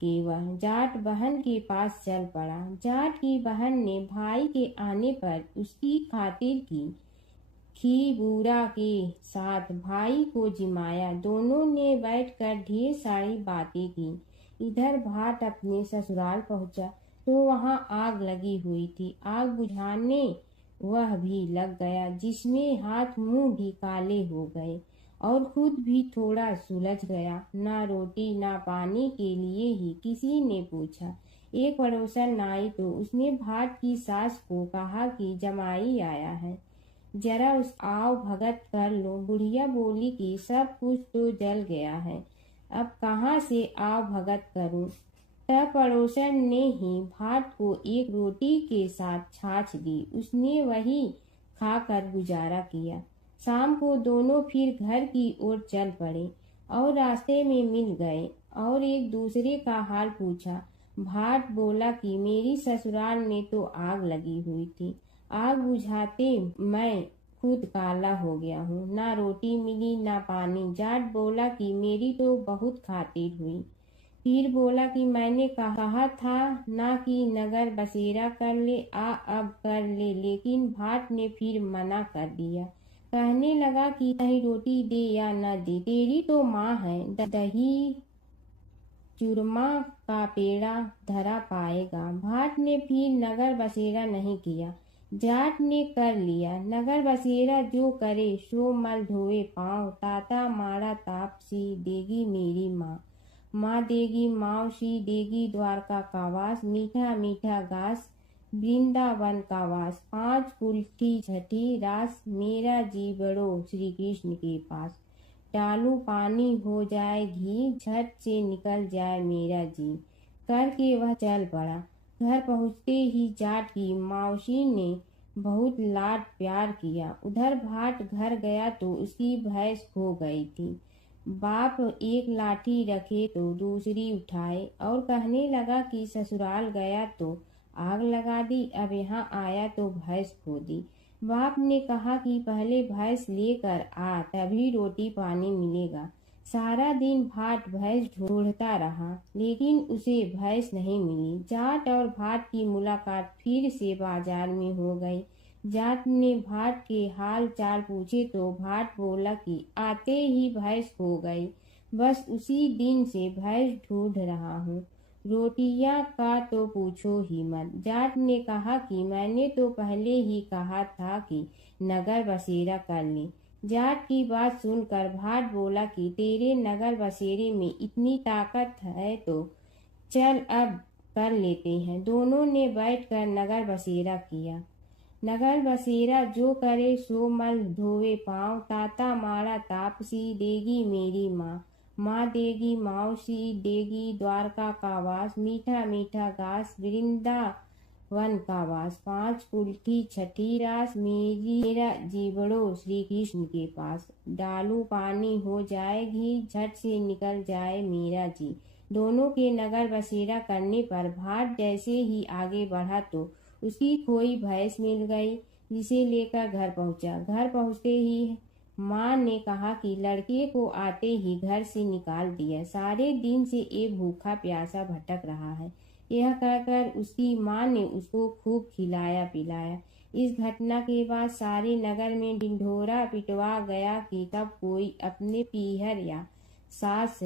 के वह जाट बहन के पास चल पड़ा। जाट की बहन ने भाई के आने पर उसकी खातिर की खी बूरा के साथ भाई को जिमाया। दोनों ने बैठकर ढेर सारी बातें की। इधर भाट अपने ससुराल पहुंचा तो वहां आग लगी हुई थी। आग बुझाने वह भी लग गया, जिसमें हाथ मुंह भी काले हो गए और खुद भी थोड़ा सुलझ गया। ना रोटी ना पानी के लिए ही किसी ने पूछा। एक पड़ोसन आई तो उसने भाट की सास को कहा कि जमाई आया है, जरा उस आओ भगत कर लो। बुढ़िया बोली कि सब कुछ तो जल गया है, अब कहाँ से आओ भगत करूं। तब पड़ोसन ने ही भाट को एक रोटी के साथ छाछ दी। उसने वही खाकर गुजारा किया। शाम को दोनों फिर घर की ओर चल पड़े और रास्ते में मिल गए और एक दूसरे का हाल पूछा। भाट बोला कि मेरी ससुराल में तो आग लगी हुई थी, आग बुझाते मैं खुद काला हो गया हूँ, ना रोटी मिली ना पानी। जाट बोला कि मेरी तो बहुत खातिर हुई। फिर बोला कि मैंने कहा था ना कि नगर बसेरा कर ले, अब कर ले, लेकिन भाट ने फिर मना कर दिया। कहने लगा कि चाहे रोटी दे या न दे, तेरी तो माँ है, दही चूरमा का पेड़ा धरा पाएगा। भाट ने फिर नगर बसेरा नहीं किया, जाट ने कर लिया। नगर बसेरा जो करे सो मल धोए पाँव, ताता माड़ा तापसी देगी मेरी माँ, माँ देगी मावशी देगी द्वारका का वास, मीठा मीठा घास वृंदावन का वास। 5 कुल्ठी छठी रास, मेरा जी बढ़ो श्री कृष्ण के पास। डालू पानी हो जाए घी, झट से निकल जाए मेरा जी। करके वह चल पड़ा। घर पहुँचते ही जाट की मौसी ने बहुत लाड प्यार किया। उधर भाट घर गया तो उसकी भैंस खो गई थी। बाप एक लाठी रखे तो दूसरी उठाए और कहने लगा कि ससुराल गया तो आग लगा दी, अब यहाँ आया तो भैंस खो दी। बाप ने कहा कि पहले भैंस लेकर आ, तभी रोटी पानी मिलेगा। सारा दिन भाट भैंस ढूंढता रहा, लेकिन उसे भैंस नहीं मिली। जाट और भाट की मुलाकात फिर से बाजार में हो गई। जाट ने भाट के हाल चाल पूछे तो भाट बोला कि आते ही भैंस खो गई, बस उसी दिन से भैंस ढूंढ रहा हूँ। रोटियां का तो पूछो ही मत। जाट ने कहा कि मैंने तो पहले ही कहा था कि नगर बसेरा कर ले। जाट की बात सुनकर भाट बोला कि तेरे नगर बसेरे में इतनी ताकत है तो चल अब कर लेते हैं। दोनों ने बैठकर नगर बसेरा किया। नगर बसेरा जो करे सो मल धोवे पाँव, ताता मारा तापसी देगी मेरी माँ। माँ देगी मौसी देगी द्वारका का वास, मीठा मीठा घास वृंदावन का वास। 5 कुल्ठी छठी रास, मेरा जी बढ़ो श्री कृष्ण के पास। डालू पानी हो जाए घी, झट से निकल जाए मेरा जी। दोनों के नगर बसेरा करने पर भाट जैसे ही आगे बढ़ा तो उसकी खोई भैंस मिल गई, जिसे लेकर घर पहुंचा। घर पहुंचते ही माँ ने कहा कि लड़के को आते ही घर से निकाल दिया, सारे दिन से ये भूखा प्यासा भटक रहा है। यह कहकर उसकी माँ ने उसको खूब खिलाया पिलाया। इस घटना के बाद सारे नगर में ढिंढोरा पिटवा गया कि कब कोई अपने पीहर या सास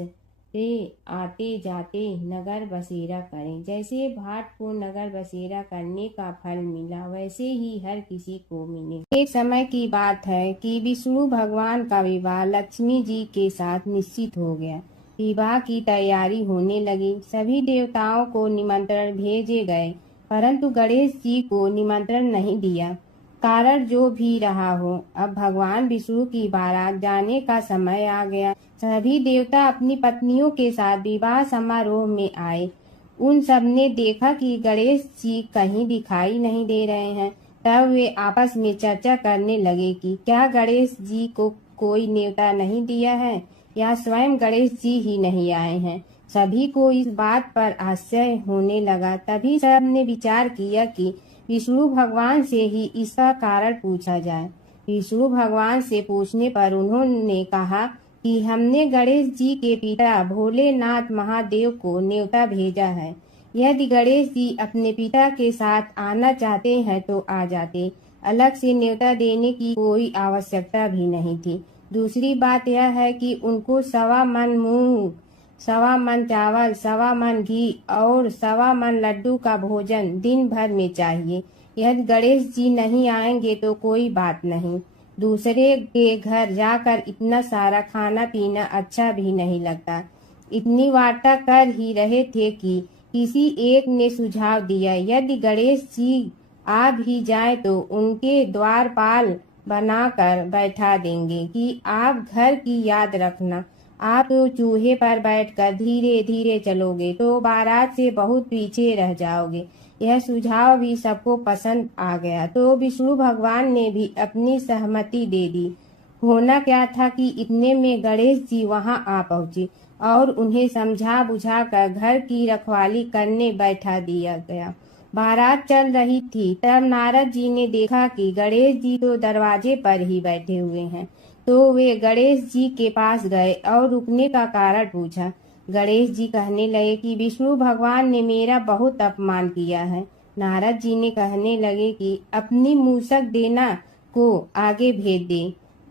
से आते जाते नगर बसेरा करें। जैसे भाट को नगर बसेरा करने का फल मिला, वैसे ही हर किसी को मिले। एक समय की बात है कि विष्णु भगवान का विवाह लक्ष्मी जी के साथ निश्चित हो गया। विवाह की तैयारी होने लगी। सभी देवताओं को निमंत्रण भेजे गए, परंतु गणेश जी को निमंत्रण नहीं दिया। कारण जो भी रहा हो, अब भगवान विष्णु की बारात जाने का समय आ गया। सभी देवता अपनी पत्नियों के साथ विवाह समारोह में आए। उन सब ने देखा कि गणेश जी कहीं दिखाई नहीं दे रहे हैं। तब वे आपस में चर्चा करने लगे कि क्या गणेश जी को कोई न्योता नहीं दिया है या स्वयं गणेश जी ही नहीं आए हैं। सभी को इस बात पर आश्चर्य होने लगा। तभी सब ने विचार किया कि विष्णु भगवान से ही इसका कारण पूछा जाए। विष्णु भगवान से पूछने पर उन्होंने कहा कि हमने गणेश जी के पिता भोलेनाथ महादेव को न्योता भेजा है। यदि गणेश जी अपने पिता के साथ आना चाहते हैं तो आ जाते, अलग से न्योता देने की कोई आवश्यकता भी नहीं थी। दूसरी बात यह है कि उनको 1.25 मन मूंग, 1.25 मन चावल, 1.25 मन घी और 1.25 मन लड्डू का भोजन दिन भर में चाहिए। यदि गणेश जी नहीं आएंगे तो कोई बात नहीं, दूसरे के घर जाकर इतना सारा खाना पीना अच्छा भी नहीं लगता। इतनी वार्ता कर ही रहे थे कि किसी एक ने सुझाव दिया, यदि गणेश जी आ भी जाए तो उनके द्वारपाल बनाकर बैठा देंगे कि आप घर की याद रखना। आप तो चूहे पर बैठकर धीरे धीरे चलोगे तो बारात से बहुत पीछे रह जाओगे। यह सुझाव भी सबको पसंद आ गया तो विष्णु भगवान ने भी अपनी सहमति दे दी। होना क्या था कि इतने में गणेश जी वहां आ पहुंचे और उन्हें समझा बुझा कर घर की रखवाली करने बैठा दिया गया। बारात चल रही थी, तब नारद जी ने देखा कि गणेश जी तो दरवाजे पर ही बैठे हुए हैं, तो वे गणेश जी के पास गए और रुकने का कारण पूछा। गणेश जी कहने लगे कि विष्णु भगवान ने मेरा बहुत अपमान किया है। नारद जी ने कहने लगे कि अपनी मूसक देना को आगे भेज दे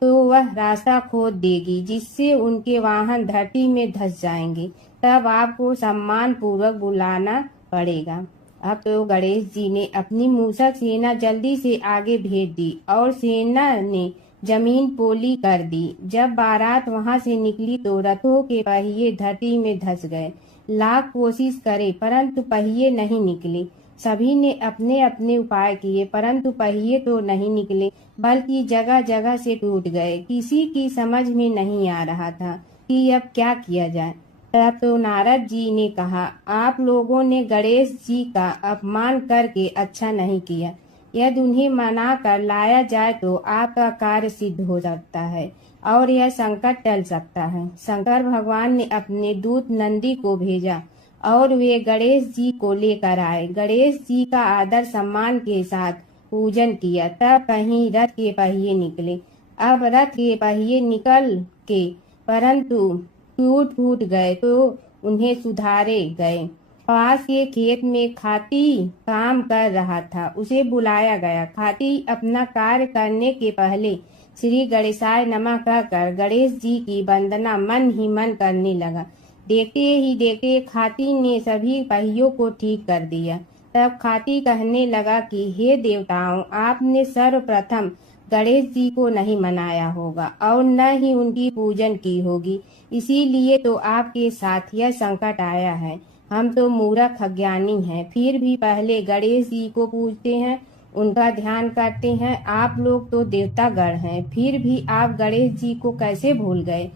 तो वह रास्ता खोद देगी, जिससे उनके वाहन धरती में धंस जाएंगे। तब आपको सम्मान पूर्वक बुलाना पड़ेगा। अब तो गणेश जी ने अपनी मूसक सेना जल्दी से आगे भेज दी और सेना ने जमीन पोली कर दी। जब बारात वहां से निकली तो रथों के पहिए धरती में धंस गए। लाख कोशिश करे परंतु पहिए नहीं निकले। सभी ने अपने अपने उपाय किए, परंतु पहिए तो नहीं निकले, बल्कि जगह जगह से टूट गए। किसी की समझ में नहीं आ रहा था कि अब क्या किया जाए। तब तो नारद जी ने कहा, आप लोगों ने गणेश जी का अपमान करके अच्छा नहीं किया। यदि उन्हें मना कर लाया जाए तो आपका कार्य सिद्ध हो सकता है और यह संकट टल सकता है। शंकर भगवान ने अपने दूत नंदी को भेजा और वे गणेश जी को लेकर आए। गणेश जी का आदर सम्मान के साथ पूजन किया। तब कहीं रथ के पहिए निकले। अब रथ के पहिए निकल के परंतु टूट फूट गए तो उन्हें सुधारे गए। पास के खेत में खाती काम कर रहा था, उसे बुलाया गया। खाती अपना कार्य करने के पहले श्री गणेशाय नमः कहकर गणेश जी की वंदना मन ही मन करने लगा। देखते ही देखते खाती ने सभी पहियों को ठीक कर दिया। तब खाती कहने लगा कि हे देवताओं, आपने सर्वप्रथम गणेश जी को नहीं मनाया होगा और न ही उनकी पूजन की होगी, इसीलिए तो आपके साथ यह संकट आया है। हम तो मूर्ख अज्ञानी हैं, फिर भी पहले गणेश जी को पूजते हैं, उनका ध्यान करते हैं। आप लोग तो देवतागण हैं, फिर भी आप गणेश जी को कैसे भूल गए?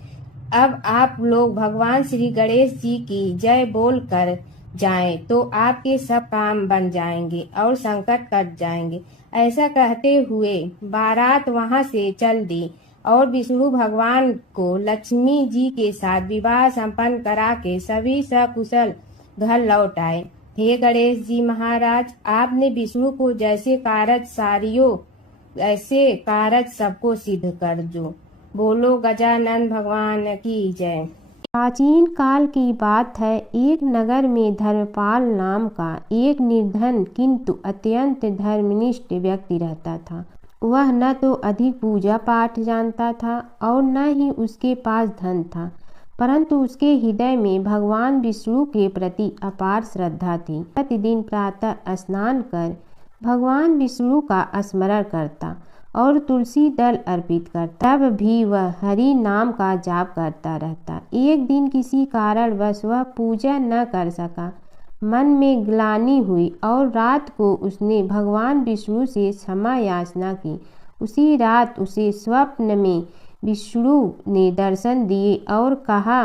अब आप लोग भगवान श्री गणेश जी की जय बोल कर जाएं तो आपके सब काम बन जाएंगे और संकट कट जाएंगे। ऐसा कहते हुए बारात वहां से चल दी और विष्णु भगवान को लक्ष्मी जी के साथ विवाह संपन्न करा के सभी सकुशल घर लौट आए। हे गणेश जी महाराज, आपने विष्णु को जैसे कारज सारियो ऐसे कारज सबको सिद्ध कर जो। बोलो गजानन भगवान की जय। प्राचीन काल की बात है। एक नगर में धर्मपाल नाम का एक निर्धन किंतु अत्यंत धर्मनिष्ठ व्यक्ति रहता था। वह न तो अधिक पूजा पाठ जानता था और न ही उसके पास धन था, परंतु उसके हृदय में भगवान विष्णु के प्रति अपार श्रद्धा थी। प्रतिदिन प्रातः स्नान कर भगवान विष्णु का स्मरण करता और तुलसी दल अर्पित करता। तब भी वह हरि नाम का जाप करता रहता। एक दिन किसी कारणवश वह पूजा न कर सका। मन में ग्लानि हुई और रात को उसने भगवान विष्णु से क्षमा याचना की। उसी रात उसे स्वप्न में विष्णु ने दर्शन दिए और कहा,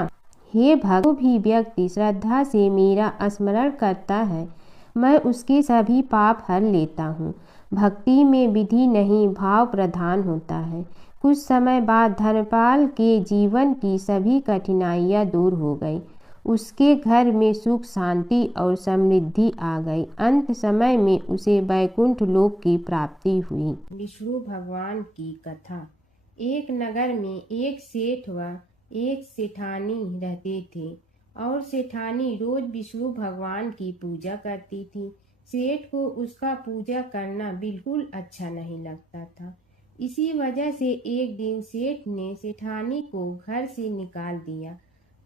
हे भक्त, जो भी व्यक्ति श्रद्धा से मेरा स्मरण करता है, मैं उसके सभी पाप हर लेता हूँ। भक्ति में विधि नहीं, भाव प्रधान होता है। कुछ समय बाद धर्मपाल के जीवन की सभी कठिनाइयाँ दूर हो गई। उसके घर में सुख शांति और समृद्धि आ गई। अंत समय में उसे वैकुंठ लोक की प्राप्ति हुई। विष्णु भगवान की कथा। एक नगर में एक सेठ व एक सेठानी रहते थे और सेठानी रोज विष्णु भगवान की पूजा करती थी। सेठ को उसका पूजा करना बिल्कुल अच्छा नहीं लगता था। इसी वजह से एक दिन सेठ ने सेठानी को घर से निकाल दिया।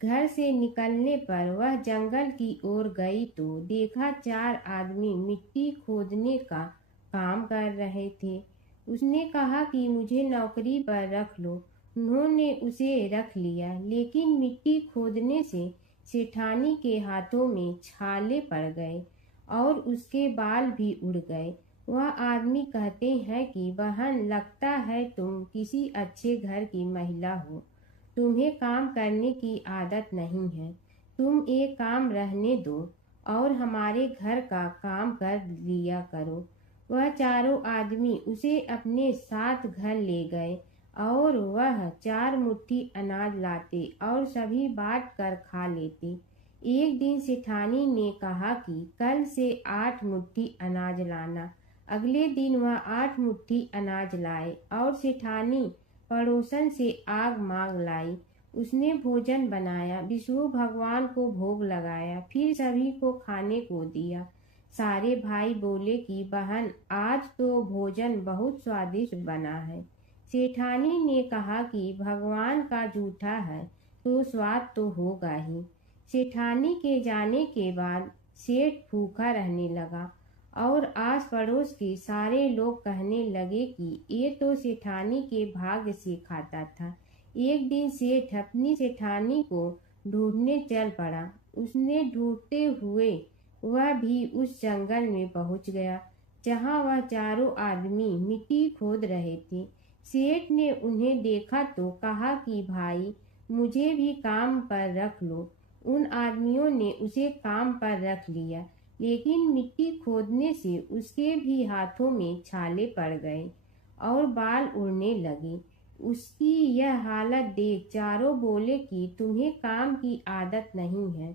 घर से निकलने पर वह जंगल की ओर गई तो देखा 4 आदमी मिट्टी खोदने का काम कर रहे थे। उसने कहा कि मुझे नौकरी पर रख लो। उन्होंने उसे रख लिया, लेकिन मिट्टी खोदने से सेठानी के हाथों में छाले पड़ गए और उसके बाल भी उड़ गए। वह आदमी कहते हैं कि बहन, लगता है तुम किसी अच्छे घर की महिला हो, तुम्हें काम करने की आदत नहीं है। तुम एक काम रहने दो और हमारे घर का काम कर लिया करो। वह चारों आदमी उसे अपने साथ घर ले गए और वह 4 मुट्ठी अनाज लाते और सभी बांट कर खा लेते। एक दिन सेठानी ने कहा कि कल से 8 मुट्ठी अनाज लाना। अगले दिन वह 8 मुट्ठी अनाज लाए और सेठानी पड़ोसन से आग मांग लाई। उसने भोजन बनाया, विष्णु भगवान को भोग लगाया, फिर सभी को खाने को दिया। सारे भाई बोले कि बहन, आज तो भोजन बहुत स्वादिष्ट बना है। सेठानी ने कहा कि भगवान का जूठा है तो स्वाद तो होगा ही। सेठानी के जाने के बाद सेठ भूखा रहने लगा और आस पड़ोस के सारे लोग कहने लगे कि ये तो सेठानी के भाग्य से खाता था। एक दिन सेठ अपनी सेठानी को ढूंढने चल पड़ा। उसने ढूंढते हुए वह भी उस जंगल में पहुंच गया जहां वह चारों आदमी मिट्टी खोद रहे थे। सेठ ने उन्हें देखा तो कहा कि भाई, मुझे भी काम पर रख लो। उन आदमियों ने उसे काम पर रख लिया, लेकिन मिट्टी खोदने से उसके भी हाथों में छाले पड़ गए और बाल उड़ने लगे। उसकी यह हालत देख चारों बोले कि तुम्हें काम की आदत नहीं है,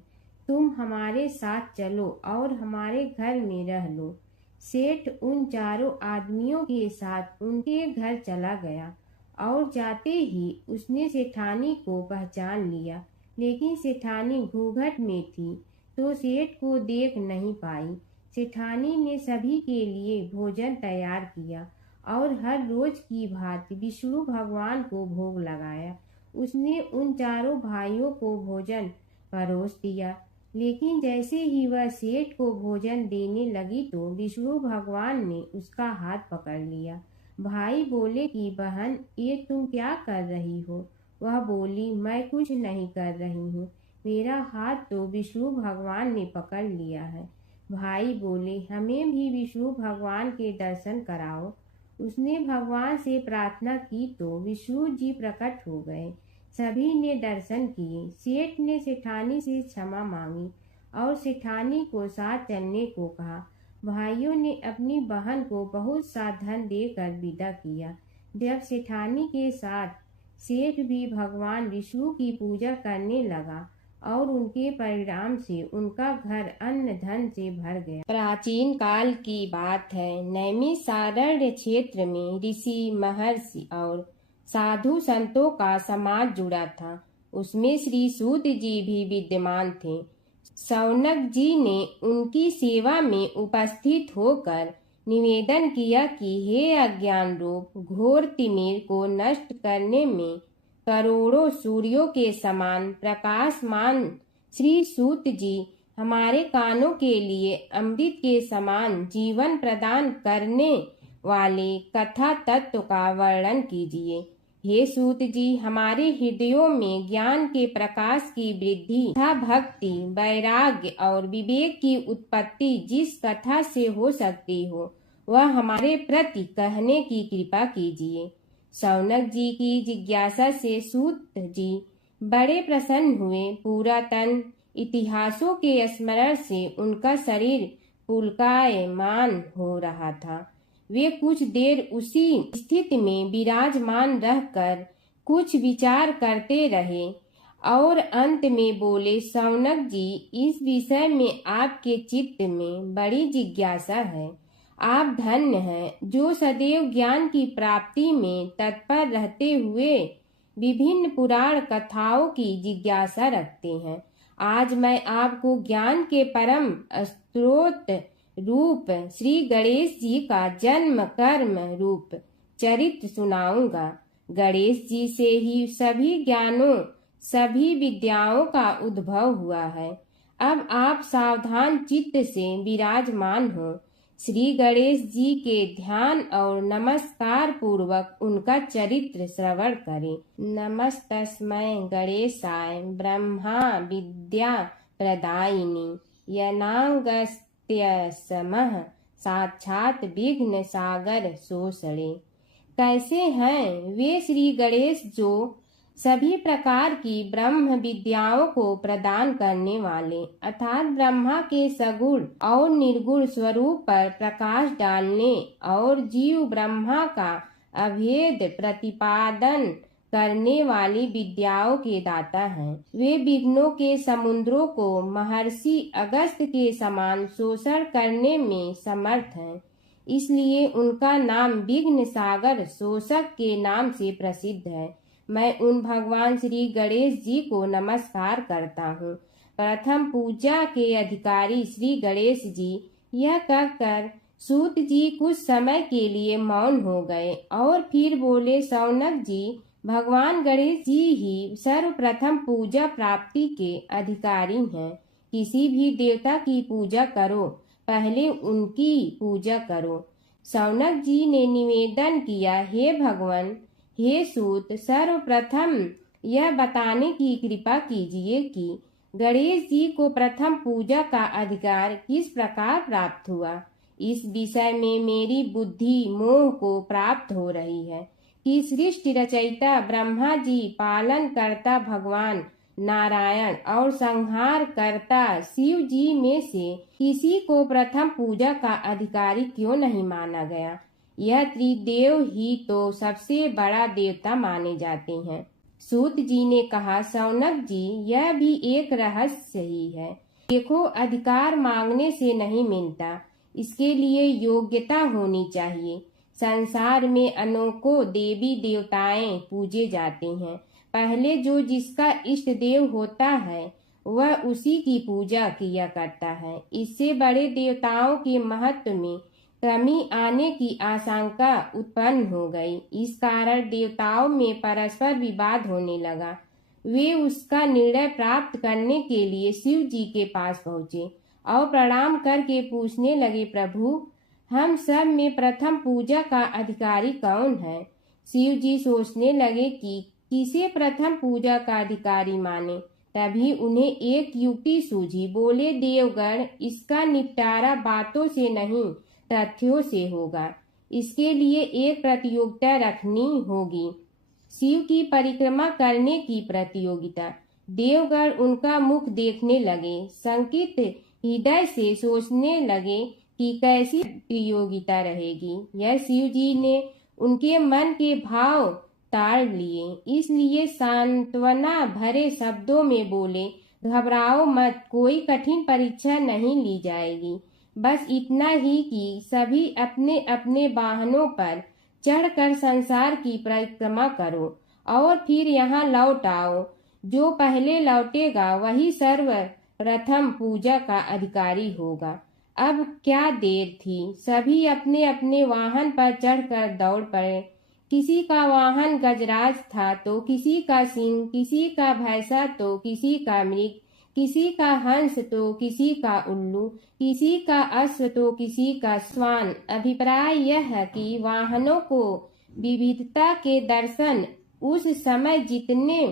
तुम हमारे साथ चलो और हमारे घर में रह लो। सेठ उन चारों आदमियों के साथ उनके घर चला गया और जाते ही उसने सेठानी को पहचान लिया, लेकिन सेठानी घूंघट में थी तो सेठ को देख नहीं पाई। सेठानी ने सभी के लिए भोजन तैयार किया और हर रोज की भांति विष्णु भगवान को भोग लगाया। उसने उन चारों भाइयों को भोजन परोस दिया, लेकिन जैसे ही वह सेठ को भोजन देने लगी तो विष्णु भगवान ने उसका हाथ पकड़ लिया। भाई बोले कि बहन, ये तुम क्या कर रही हो? वह बोली, मैं कुछ नहीं कर रही हूँ, मेरा हाथ तो विष्णु भगवान ने पकड़ लिया है। भाई बोले, हमें भी विष्णु भगवान के दर्शन कराओ। उसने भगवान से प्रार्थना की तो विष्णु जी प्रकट हो गए। सभी ने दर्शन किए। सेठ ने सेठानी से क्षमा मांगी और सेठानी को साथ चलने को कहा। भाइयों ने अपनी बहन को बहुत सा धन देकर विदा किया। जब सेठानी के साथ सेठ भी भगवान विष्णु की पूजा करने लगा और उनके परिणाम से उनका घर अन्न धन से भर गया। प्राचीन काल की बात है। नैमिषारण्य क्षेत्र में ऋषि, महर्षि और साधु संतों का समाज जुड़ा था। उसमें श्री सूत जी भी विद्यमान थे। शौनक जी ने उनकी सेवा में उपस्थित होकर निवेदन किया कि हे अज्ञान रूप घोर तिमिर को नष्ट करने में करोड़ों सूर्यों के समान प्रकाशमान श्री सूत जी हमारे कानों के लिए अमृत के समान जीवन प्रदान करने वाले कथा तत्व का वर्णन कीजिए। हे सूत जी, हमारे हृदयों में ज्ञान के प्रकाश की वृद्धि तथा भक्ति, वैराग्य और विवेक की उत्पत्ति जिस कथा से हो सकती हो, वह हमारे प्रति कहने की कृपा कीजिए। शौनक जी की जिज्ञासा से सूत जी बड़े प्रसन्न हुए। पुरातन इतिहासों के स्मरण से उनका शरीर पुलकायमान हो रहा था। वे कुछ देर उसी स्थिति में विराजमान रहकर कुछ विचार करते रहे और अंत में बोले, शौनक जी, इस विषय में आपके चित्त में बड़ी जिज्ञासा है। आप धन्य हैं जो सदैव ज्ञान की प्राप्ति में तत्पर रहते हुए विभिन्न पुराण कथाओं की जिज्ञासा रखते हैं। आज मैं आपको ज्ञान के परम स्रोत रूप श्री गणेश जी का जन्म कर्म रूप चरित्र सुनाऊंगा। गणेश जी से ही सभी ज्ञानों, सभी विद्याओं का उद्भव हुआ है। अब आप सावधान चित्त से विराजमान हो। श्री गणेश जी के ध्यान और नमस्कार पूर्वक उनका चरित्र श्रवण करें। नमस्तस्मै गणेशाय ब्रह्मा विद्या प्रदायिनी यनागस्त्यसमः साक्षात विघ्न सागर सोषणे। कैसे हैं वे श्री गणेश जो सभी प्रकार की ब्रह्म विद्याओं को प्रदान करने वाले, अर्थात ब्रह्मा के सगुण और निर्गुण स्वरूप पर प्रकाश डालने और जीव ब्रह्मा का अभेद प्रतिपादन करने वाली विद्याओं के दाता हैं। वे विघ्नों के समुद्रों को महर्षि अगस्त के समान शोषण करने में समर्थ हैं। इसलिए उनका नाम विघ्न सागर शोषक के नाम से प्रसिद्ध है। मैं उन भगवान श्री गणेश जी को नमस्कार करता हूँ। प्रथम पूजा के अधिकारी श्री गणेश जी, यह कहकर सूत जी कुछ समय के लिए मौन हो गए और फिर बोले, शौनक जी, भगवान गणेश जी ही सर्वप्रथम पूजा प्राप्ति के अधिकारी हैं। किसी भी देवता की पूजा करो, पहले उनकी पूजा करो। शौनक जी ने निवेदन किया, हे भगवान, हे सूत, सर्वप्रथम यह बताने की कृपा कीजिए कि गणेश जी को प्रथम पूजा का अधिकार किस प्रकार प्राप्त हुआ? इस विषय में मेरी बुद्धि मोह को प्राप्त हो रही है कि सृष्टि रचयिता ब्रह्मा जी, पालन करता भगवान नारायण और संहार करता शिव जी में से किसी को प्रथम पूजा का अधिकारी क्यों नहीं माना गया? यह त्रिदेव ही तो सबसे बड़ा देवता माने जाते हैं। सूत जी ने कहा, शौनक जी, यह भी एक रहस्य ही है। देखो, अधिकार मांगने से नहीं मिलता, इसके लिए योग्यता होनी चाहिए। संसार में अनेकों देवी देवताएं पूजे जाते हैं। पहले जो जिसका इष्ट देव होता है वह उसी की पूजा किया करता है। इससे बड़े देवताओं के महत्व में कमी आने की आशंका उत्पन्न हो गई। इस कारण देवताओं में परस्पर विवाद होने लगा। वे उसका निर्णय प्राप्त करने के लिए शिव जी के पास पहुँचे और प्रणाम करके पूछने लगे, प्रभु, हम सब में प्रथम पूजा का अधिकारी कौन है? शिव जी सोचने लगे कि किसे प्रथम पूजा का अधिकारी माने। तभी उन्हें एक युक्ति सूझी। बोले, देवगण, इसका निपटारा बातों से नहीं तथ्यों से होगा। इसके लिए एक प्रतियोगिता रखनी होगी, शिव की परिक्रमा करने की प्रतियोगिता। देवगण उनका मुख देखने लगे, शंकित हृदय से सोचने लगे कि कैसी प्रतियोगिता रहेगी। यह शिव जी ने उनके मन के भाव ताड़ लिए, इसलिए सांत्वना भरे शब्दों में बोले, घबराओ मत, कोई कठिन परीक्षा नहीं ली जाएगी। बस इतना ही कि सभी अपने अपने वाहनों पर चढ़कर संसार की परिक्रमा करो और फिर यहाँ लौट आओ। जो पहले लौटेगा वही सर्वप्रथम पूजा का अधिकारी होगा। अब क्या देर थी, सभी अपने अपने वाहन पर चढ़कर दौड़ पड़े। किसी का वाहन गजराज था तो किसी का सिंह, किसी का भैंसा तो किसी का मृग, किसी का हंस तो किसी का उल्लू, किसी का अश्व तो किसी का श्वान। अभिप्राय यह है कि वाहनों को विविधता के दर्शन उस समय जितने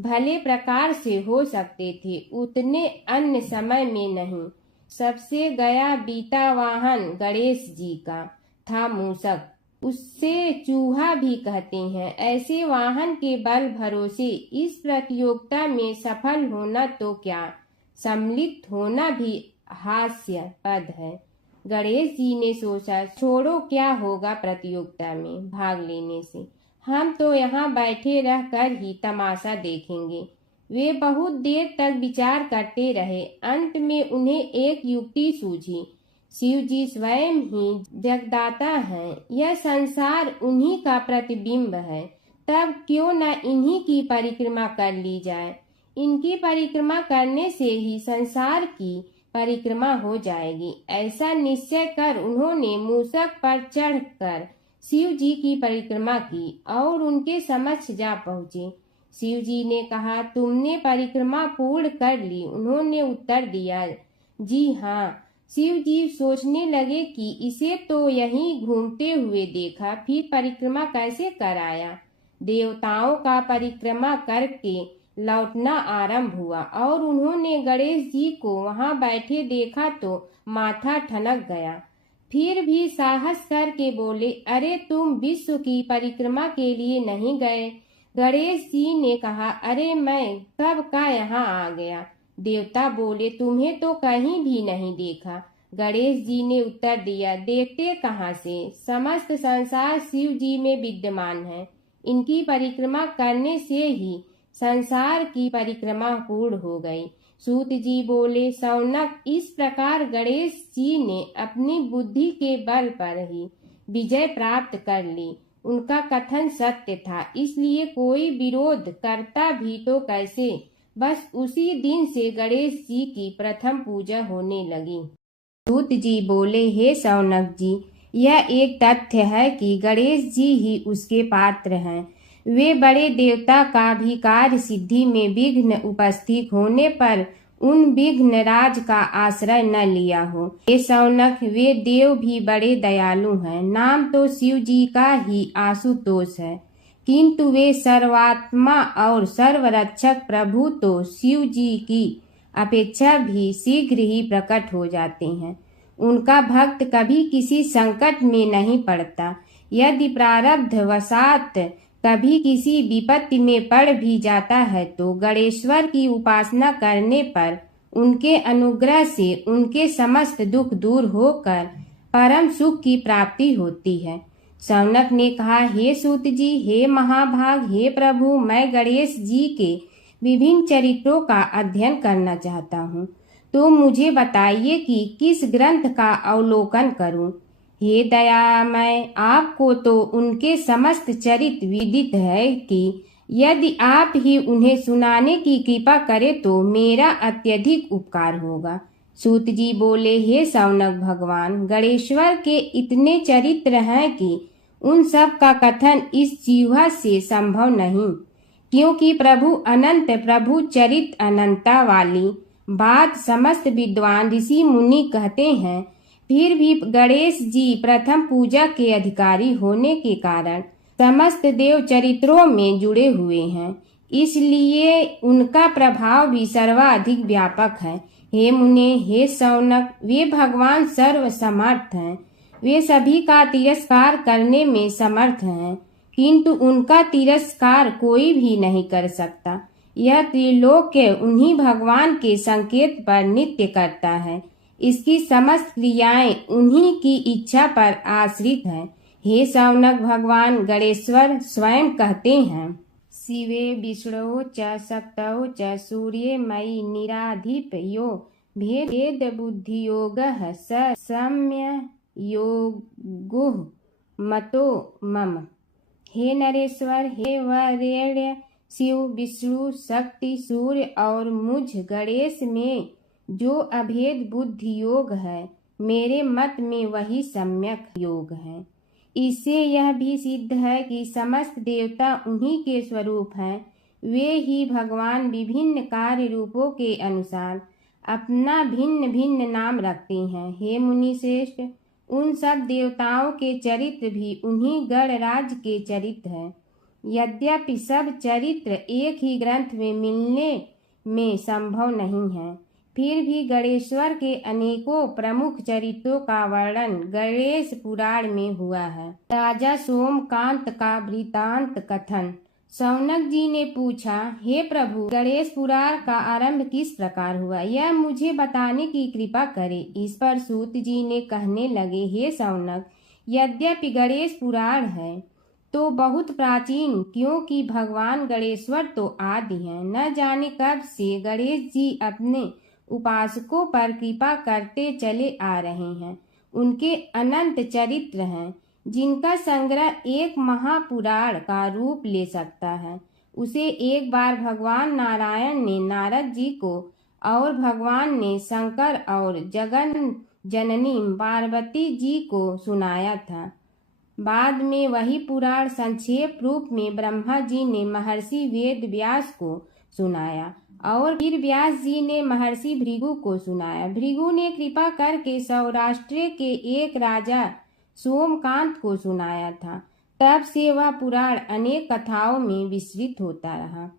भले प्रकार से हो सकते थे उतने अन्य समय में नहीं। सबसे गया बीता वाहन गणेश जी का था मूषक, उससे चूहा भी कहते हैं। ऐसे वाहन के बल भरोसे इस प्रतियोगिता में सफल होना तो क्या, सम्मिलित होना भी हास्यास्पद है। गणेश जी ने सोचा, छोड़ो, क्या होगा प्रतियोगिता में भाग लेने से, हम तो यहाँ बैठे रहकर ही तमाशा देखेंगे। वे बहुत देर तक विचार करते रहे। अंत में उन्हें एक युक्ति सूझी। शिव जी स्वयं ही जगदाता हैं, यह संसार उन्हीं का प्रतिबिंब है, तब क्यों न इन्हीं की परिक्रमा कर ली जाए। इनकी परिक्रमा करने से ही संसार की परिक्रमा हो जाएगी। ऐसा निश्चय कर उन्होंने मूषक पर चढ़कर शिव जी की परिक्रमा की और उनके समक्ष जा पहुँचे। शिव जी ने कहा, तुमने परिक्रमा पूर्ण कर ली? उन्होंने उत्तर दिया, जी हाँ। शिव जी सोचने लगे कि इसे तो यहीं घूमते हुए देखा, फिर परिक्रमा कैसे कराया। देवताओं का परिक्रमा करके लौटना आरंभ हुआ और उन्होंने गणेश जी को वहां बैठे देखा तो माथा ठनक गया। फिर भी साहस करके बोले, अरे तुम विश्व की परिक्रमा के लिए नहीं गए? गणेश जी ने कहा, अरे मैं कब का यहाँ आ गया। देवता बोले, तुम्हें तो कहीं भी नहीं देखा। गणेश जी ने उत्तर दिया, देखते कहाँ से, समस्त संसार शिव जी में विद्यमान है। इनकी परिक्रमा करने से ही संसार की परिक्रमा पूर्ण हो गई। सूत जी बोले, शौनक, इस प्रकार गणेश जी ने अपनी बुद्धि के बल पर ही विजय प्राप्त कर ली। उनका कथन सत्य था, इसलिए कोई विरोध करता भी तो कैसे। बस उसी दिन से गणेश जी की प्रथम पूजा होने लगी। सूत जी बोले, हे शौनक जी, यह एक तथ्य है कि गणेश जी ही उसके पात्र हैं। वे बड़े देवता का भी कार्य सिद्धि में विघ्न उपस्थित होने पर उन विघ्न राज का आश्रय न लिया हो। हे शौनक, वे देव भी बड़े दयालु हैं। नाम तो शिव जी का ही आशुतोष है, किंतु वे सर्वात्मा और सर्वरक्षक प्रभु तो शिव जी की अपेक्षा भी शीघ्र ही प्रकट हो जाते हैं। उनका भक्त कभी किसी संकट में नहीं पड़ता। यदि प्रारब्ध वशात कभी किसी विपत्ति में पड़ भी जाता है तो गणेश्वर की उपासना करने पर उनके अनुग्रह से उनके समस्त दुख दूर होकर परम सुख की प्राप्ति होती है। शौनक ने कहा, हे सूत जी, हे महाभाग, हे प्रभु, मैं गणेश जी के विभिन्न चरित्रों का अध्ययन करना चाहता हूँ, तो मुझे बताइए कि किस ग्रंथ का अवलोकन करूं। हे दयामय, आपको तो उनके समस्त चरित्र विदित है कि यदि आप ही उन्हें सुनाने की कृपा करें तो मेरा अत्यधिक उपकार होगा। सूत जी बोले, हे शौनक भगवान, गणेश्वर के इतने चरित्र हैं कि उन सब का कथन इस जीवा से संभव नहीं, क्योंकि प्रभु अनंत, प्रभु चरित अनंता वाली बात समस्त विद्वान ऋषि मुनि कहते हैं। फिर भी गणेश जी प्रथम पूजा के अधिकारी होने के कारण समस्त देव चरित्रों में जुड़े हुए हैं, इसलिए उनका प्रभाव भी सर्वाधिक व्यापक है। हे मुने, हे शौनक, वे भगवान सर्व समर्थ हैं। वे सभी का तिरस्कार करने में समर्थ हैं, किंतु उनका तिरस्कार कोई भी नहीं कर सकता। यह त्रिलोक्य उन्हीं भगवान के संकेत पर नित्य करता है। इसकी समस्त क्रियाएं उन्हीं की इच्छा पर आश्रित है। हे शौनक भगवान, गणेश्वर स्वयं कहते हैं, शिवे विष्णु च शक्तौ च सूर्ये मयि निराधिप यो भेद बुद्धि योग स सम्य योगो मतो मम। हे नरेश्वर, हे वरेण्य, शिव, विष्णु, शक्ति, सूर्य और मुझ गणेश में जो अभेद बुद्धि योग है, मेरे मत में वही सम्यक योग है। इससे यह भी सिद्ध है कि समस्त देवता उन्हीं के स्वरूप हैं। वे ही भगवान विभिन्न कार्य रूपों के अनुसार अपना भिन्न भिन्न नाम रखते हैं। हे मुनि श्रेष्ठ, उन सब देवताओं के चरित्र भी उन्हीं गणराज के चरित्र हैं। यद्यपि सब चरित्र एक ही ग्रंथ में मिलने में संभव नहीं है, फिर भी गणेश्वर के अनेकों प्रमुख चरित्रों का वर्णन गणेश पुराण में हुआ है। राजा सोमकांत का वृतांत कथन। शौनक जी ने पूछा, हे प्रभु, गणेश पुराण का आरंभ किस प्रकार हुआ, यह मुझे बताने की कृपा करें। इस पर सूत जी ने कहने लगे, हे शौनक, यद्यपि गणेश पुराण है तो बहुत प्राचीन, क्योंकि भगवान गणेश्वर तो आदि हैं। न जाने कब से गणेश जी अपने उपासकों पर कृपा करते चले आ रहे हैं। उनके अनंत चरित्र हैं, जिनका संग्रह एक महापुराण का रूप ले सकता है। उसे एक बार भगवान नारायण ने नारद जी को और भगवान ने शंकर और जगन जननी पार्वती जी को सुनाया था। बाद में वही पुराण संक्षेप रूप में ब्रह्मा जी ने महर्षि वेद व्यास को सुनाया और फिर व्यास जी ने महर्षि भृगु को सुनाया। भृगु ने कृपा करके सौराष्ट्र के एक राजा सोमकांत को सुनाया था। तब से वह पुराण अनेक कथाओं में विस्तृत होता रहा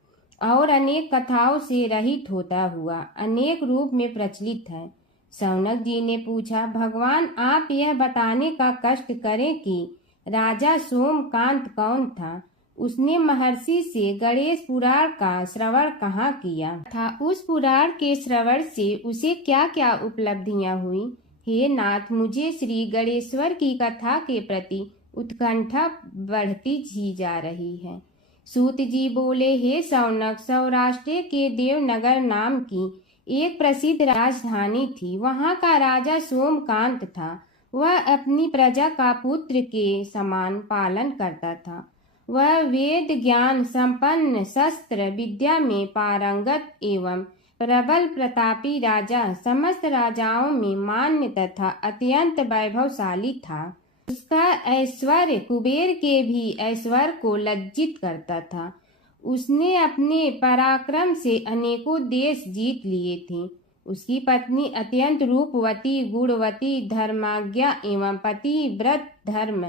और अनेक कथाओं से रहित होता हुआ अनेक रूप में प्रचलित है। शौनक जी ने पूछा, भगवान, आप यह बताने का कष्ट करें कि राजा सोमकांत कौन था। उसने महर्षि से गणेश पुराण का श्रवण कहाँ किया था, उस पुराण के श्रवण से उसे क्या क्या उपलब्धियां हुई। हे नाथ, मुझे श्री गणेश्वर की कथा के प्रति उत्कंठा बढ़ती ही जा रही है। सूत जी बोले, हे शौनक, सौराष्ट्र के देवनगर नाम की एक प्रसिद्ध राजधानी थी। वहाँ का राजा सोमकांत था। वह अपनी प्रजा का पुत्र के समान पालन करता था। वह वेद ज्ञान संपन्न, शस्त्र विद्या में पारंगत एवं प्रबल प्रतापी राजा, समस्त राजाओं में मान्य तथा अत्यंत वैभवशाली था। उसका ऐश्वर्य कुबेर के भी ऐश्वर्य को लज्जित करता था। उसने अपने पराक्रम से अनेकों देश जीत लिए थे। उसकी पत्नी अत्यंत रूपवती, गुणवती, धर्माज्ञा एवं पतिव्रत धर्म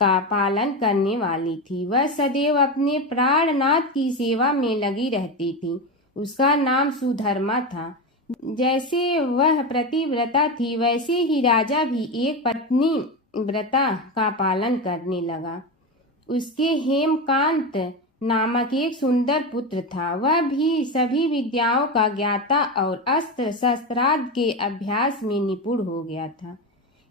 का पालन करने वाली थी। वह सदैव अपने प्राणनाथ की सेवा में लगी रहती थी। उसका नाम सुधर्मा था। जैसे वह प्रतिव्रता थी वैसे ही राजा भी एक पत्नी व्रता का पालन करने लगा। उसके हेमकांत नामक एक सुंदर पुत्र था। वह भी सभी विद्याओं का ज्ञाता और अस्त्र शस्त्रादि के अभ्यास में निपुण हो गया था।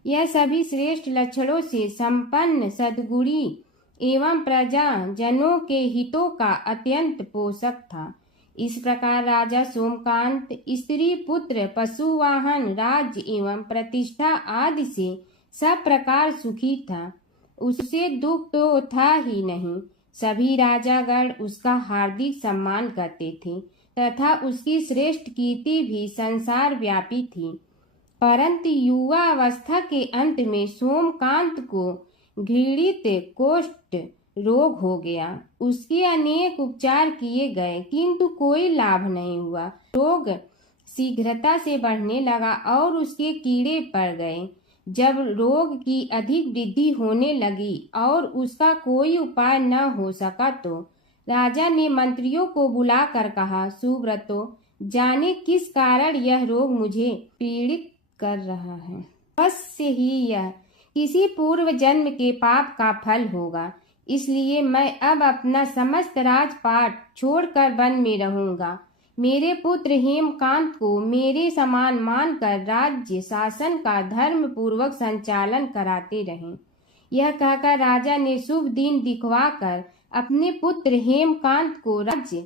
यह सभी श्रेष्ठ लक्षणों से संपन्न सद्गुणी एवं प्रजा जनों के हितों का अत्यंत पोषक था। इस प्रकार राजा सोमकांत स्त्री पुत्र पशुवाहन राज्य एवं प्रतिष्ठा आदि से सब प्रकार सुखी था। उसे दुख तो था ही नहीं। सभी राजागण उसका हार्दिक सम्मान करते थे तथा उसकी श्रेष्ठ कीर्ति भी संसार व्यापी थी। परंतु युवा अवस्था के अंत में सोमकांत को घृणित कोष्ठ रोग हो गया। उसके अनेक उपचार किए गए किंतु कोई लाभ नहीं हुआ। रोग शीघ्रता से बढ़ने लगा और उसके कीड़े पड़ गए। जब रोग की अधिक वृद्धि होने लगी और उसका कोई उपाय न हो सका तो राजा ने मंत्रियों को बुलाकर कहा, सुव्रतो, जाने किस कारण यह रोग मुझे पीड़ित कर रहा है। अवश्य ही यह किसी पूर्व जन्म के पाप का फल होगा। इसलिए मैं अब अपना समस्त राजपाट छोड़कर वन में रहूंगा। मेरे पुत्र हेमकांत को मेरे समान मानकर राज्य शासन का धर्म पूर्वक संचालन कराते रहें। यह कहकर राजा ने शुभ दिन दिखवाकर अपने पुत्र हेमकांत को राज्य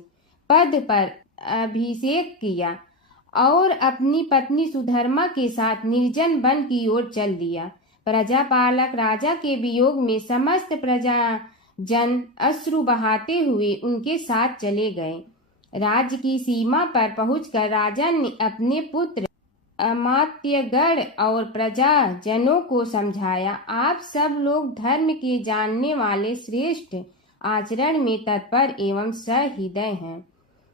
पद पर अभिषेक किया और अपनी पत्नी सुधर्मा के साथ निर्जन वन की ओर चल दिया। प्रजापालक राजा के वियोग में समस्त प्रजा जन अश्रु बहाते हुए उनके साथ चले गए। राज्य की सीमा पर पहुंचकर राजा ने अपने पुत्र अमात्यगण और प्रजा जनों को समझाया, आप सब लोग धर्म के जानने वाले श्रेष्ठ आचरण में तत्पर एवं सहृदय हैं।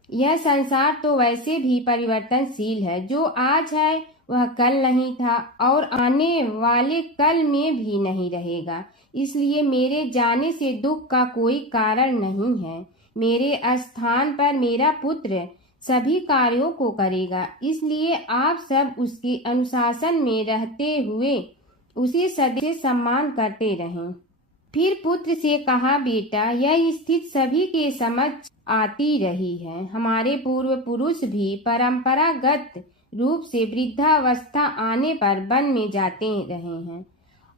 यह संसार तो वैसे भी परिवर्तनशील है। जो आज है वह कल नहीं था और आने वाले कल में भी नहीं रहेगा। इसलिए मेरे जाने से दुख का कोई कारण नहीं है। मेरे स्थान पर मेरा पुत्र सभी कार्यों को करेगा। इसलिए आप सब उसके अनुशासन में रहते हुए उसे सदैव सम्मान करते रहें। फिर पुत्र से कहा, बेटा, यह स्थिति सभी के समझ आती रही है। हमारे पूर्व पुरुष भी परंपरागत रूप से वृद्धावस्था आने पर वन में जाते रहे हैं।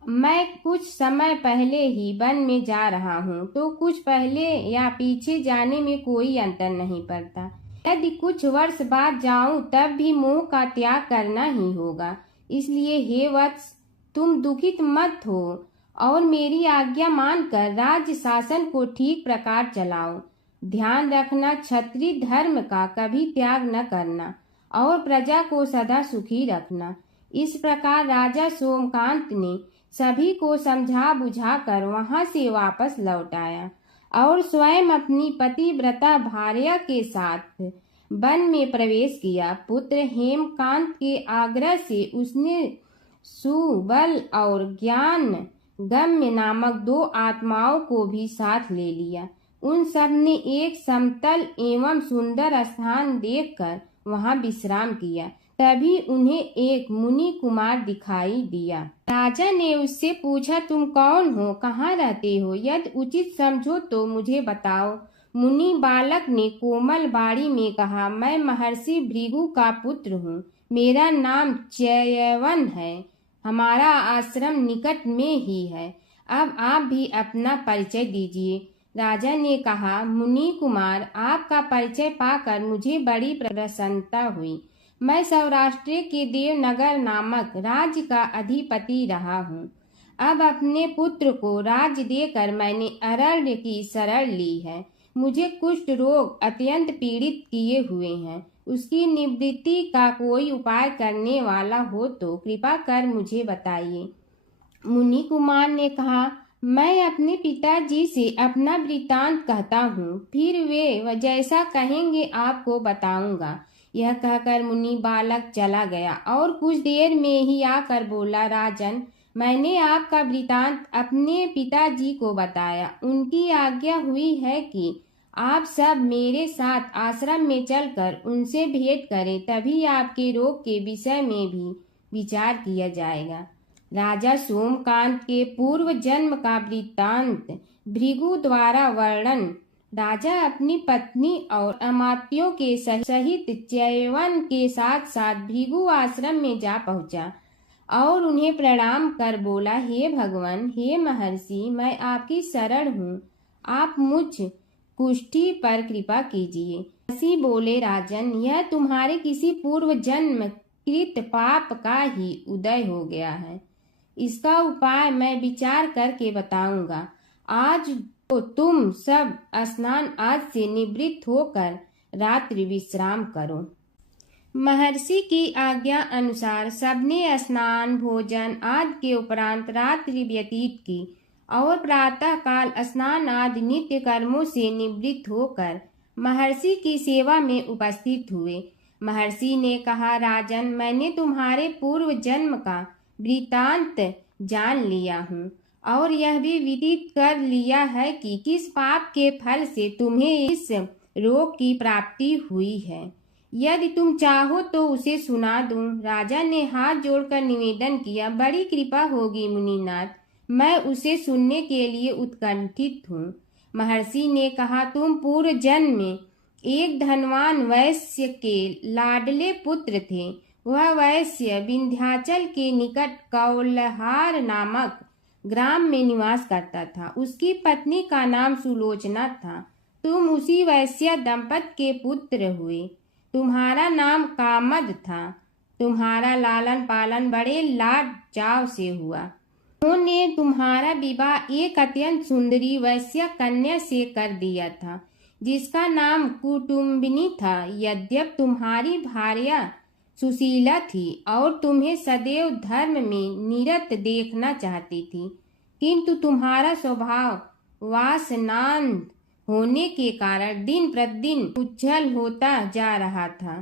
मैं कुछ समय पहले ही वन में जा रहा हूँ तो कुछ पहले या पीछे जाने में कोई अंतर नहीं पड़ता। यदि कुछ वर्ष बाद जाऊं तब भी मोह का त्याग करना ही होगा। इसलिए हे वत्स, तुम दुखित मत हो और मेरी आज्ञा मानकर राज्य शासन को ठीक प्रकार चलाओ। ध्यान रखना, क्षत्रिय धर्म का कभी त्याग न करना और प्रजा को सदा सुखी रखना। इस प्रकार राजा सोमकांत ने सभी को समझा बुझाकर वहां से वापस लौट आया और स्वयं अपनी पतिव्रता भार्या के साथ वन में प्रवेश किया। पुत्र हेमकांत के आग्रह से उसने सुबल और ज्ञान गम्य नामक 2 आत्माओं को भी साथ ले लिया। उन सब ने एक समतल एवं सुंदर स्थान देखकर वहां विश्राम किया। तभी उन्हें एक मुनि कुमार दिखाई दिया। राजा ने उससे पूछा, तुम कौन हो, कहाँ रहते हो? यदि उचित समझो तो मुझे बताओ। मुनि बालक ने कोमल बाड़ी में कहा, मैं महर्षि भृगु का पुत्र हूँ। मेरा नाम च्यवन है। हमारा आश्रम निकट में ही है। अब आप भी अपना परिचय दीजिए। राजा ने कहा, मुनि कुमार, आपका परिचय पाकर मुझे बड़ी प्रसन्नता हुई। मैं सौराष्ट्र के देवनगर नामक राज्य का अधिपति रहा हूँ। अब अपने पुत्र को राज्य देकर मैंने अरण्य की शरण ली है। मुझे कुष्ठ रोग अत्यंत पीड़ित किए हुए हैं। उसकी निवृत्ति का कोई उपाय करने वाला हो तो कृपा कर मुझे बताइए। मुनि कुमार ने कहा, मैं अपने पिताजी से अपना वृतांत कहता हूँ, फिर वे जैसा कहेंगे आपको बताऊंगा। यह कहकर मुनि बालक चला गया और कुछ देर में ही आकर बोला, राजन, मैंने आपका वृतांत अपने पिताजी को बताया। उनकी आज्ञा हुई है कि आप सब मेरे साथ आश्रम में चलकर उनसे भेंट करें, तभी आपके रोग के विषय में भी विचार किया जाएगा। राजा सोमकांत के पूर्व जन्म का वृत्तांत भृगु द्वारा वर्णन। राजा अपनी पत्नी और अमात्यों के सहित च्यवन के साथ साथ भृगु आश्रम में जा पहुंचा और उन्हें प्रणाम कर बोला, हे भगवान, हे महर्षि, मैं आपकी शरण हूँ, आप मुझ कुष्ठी पर कृपा कीजिए। महर्षि बोले, राजन, यह तुम्हारे किसी पूर्व जन्म कृत पाप का ही उदय हो गया है। इसका उपाय मैं विचार करके बताऊंगा। आज तो तुम सब स्नान आज से निवृत्त होकर रात्रि विश्राम करो। महर्षि की आज्ञा अनुसार सबने स्नान भोजन आदि के उपरांत रात्रि व्यतीत की और प्रातः काल स्नान आदि नित्य कर्मों से निवृत्त होकर महर्षि की सेवा में उपस्थित हुए। महर्षि ने कहा, राजन, मैंने तुम्हारे पूर्व जन्म का वृत्तांत जान लिया हूँ और यह भी विदित कर लिया है कि किस पाप के फल से तुम्हें इस रोग की प्राप्ति हुई है। यदि तुम चाहो तो उसे सुना दूं। राजा ने हाथ जोड़कर निवेदन किया, बड़ी कृपा होगी मुनिनाथ, मैं उसे सुनने के लिए उत्कंठित हूँ। महर्षि ने कहा, तुम पूर्व जन्म में एक धनवान वैश्य के लाडले पुत्र थे। वह वैश्य विंध्याचल के निकट कौलहार नामक ग्राम में निवास करता था। उसकी पत्नी का नाम सुलोचना था। तुम उसी वैश्य दंपत के पुत्र हुए। तुम्हारा नाम कामद था। तुम्हारा लालन पालन बड़े लाड चाव से हुआ। उन्होंने तुम्हारा विवाह एक अत्यंत सुंदरी वैश्य कन्या से कर दिया था, जिसका नाम कुटुम्बिनी था। यद्यप तुम्हारी भार्या सुशीला थी और तुम्हें सदैव धर्म में निरत देखना चाहती थी, किंतु तुम्हारा स्वभाव वासनांध होने के कारण दिन प्रतिदिन उज्जवल होता जा रहा था।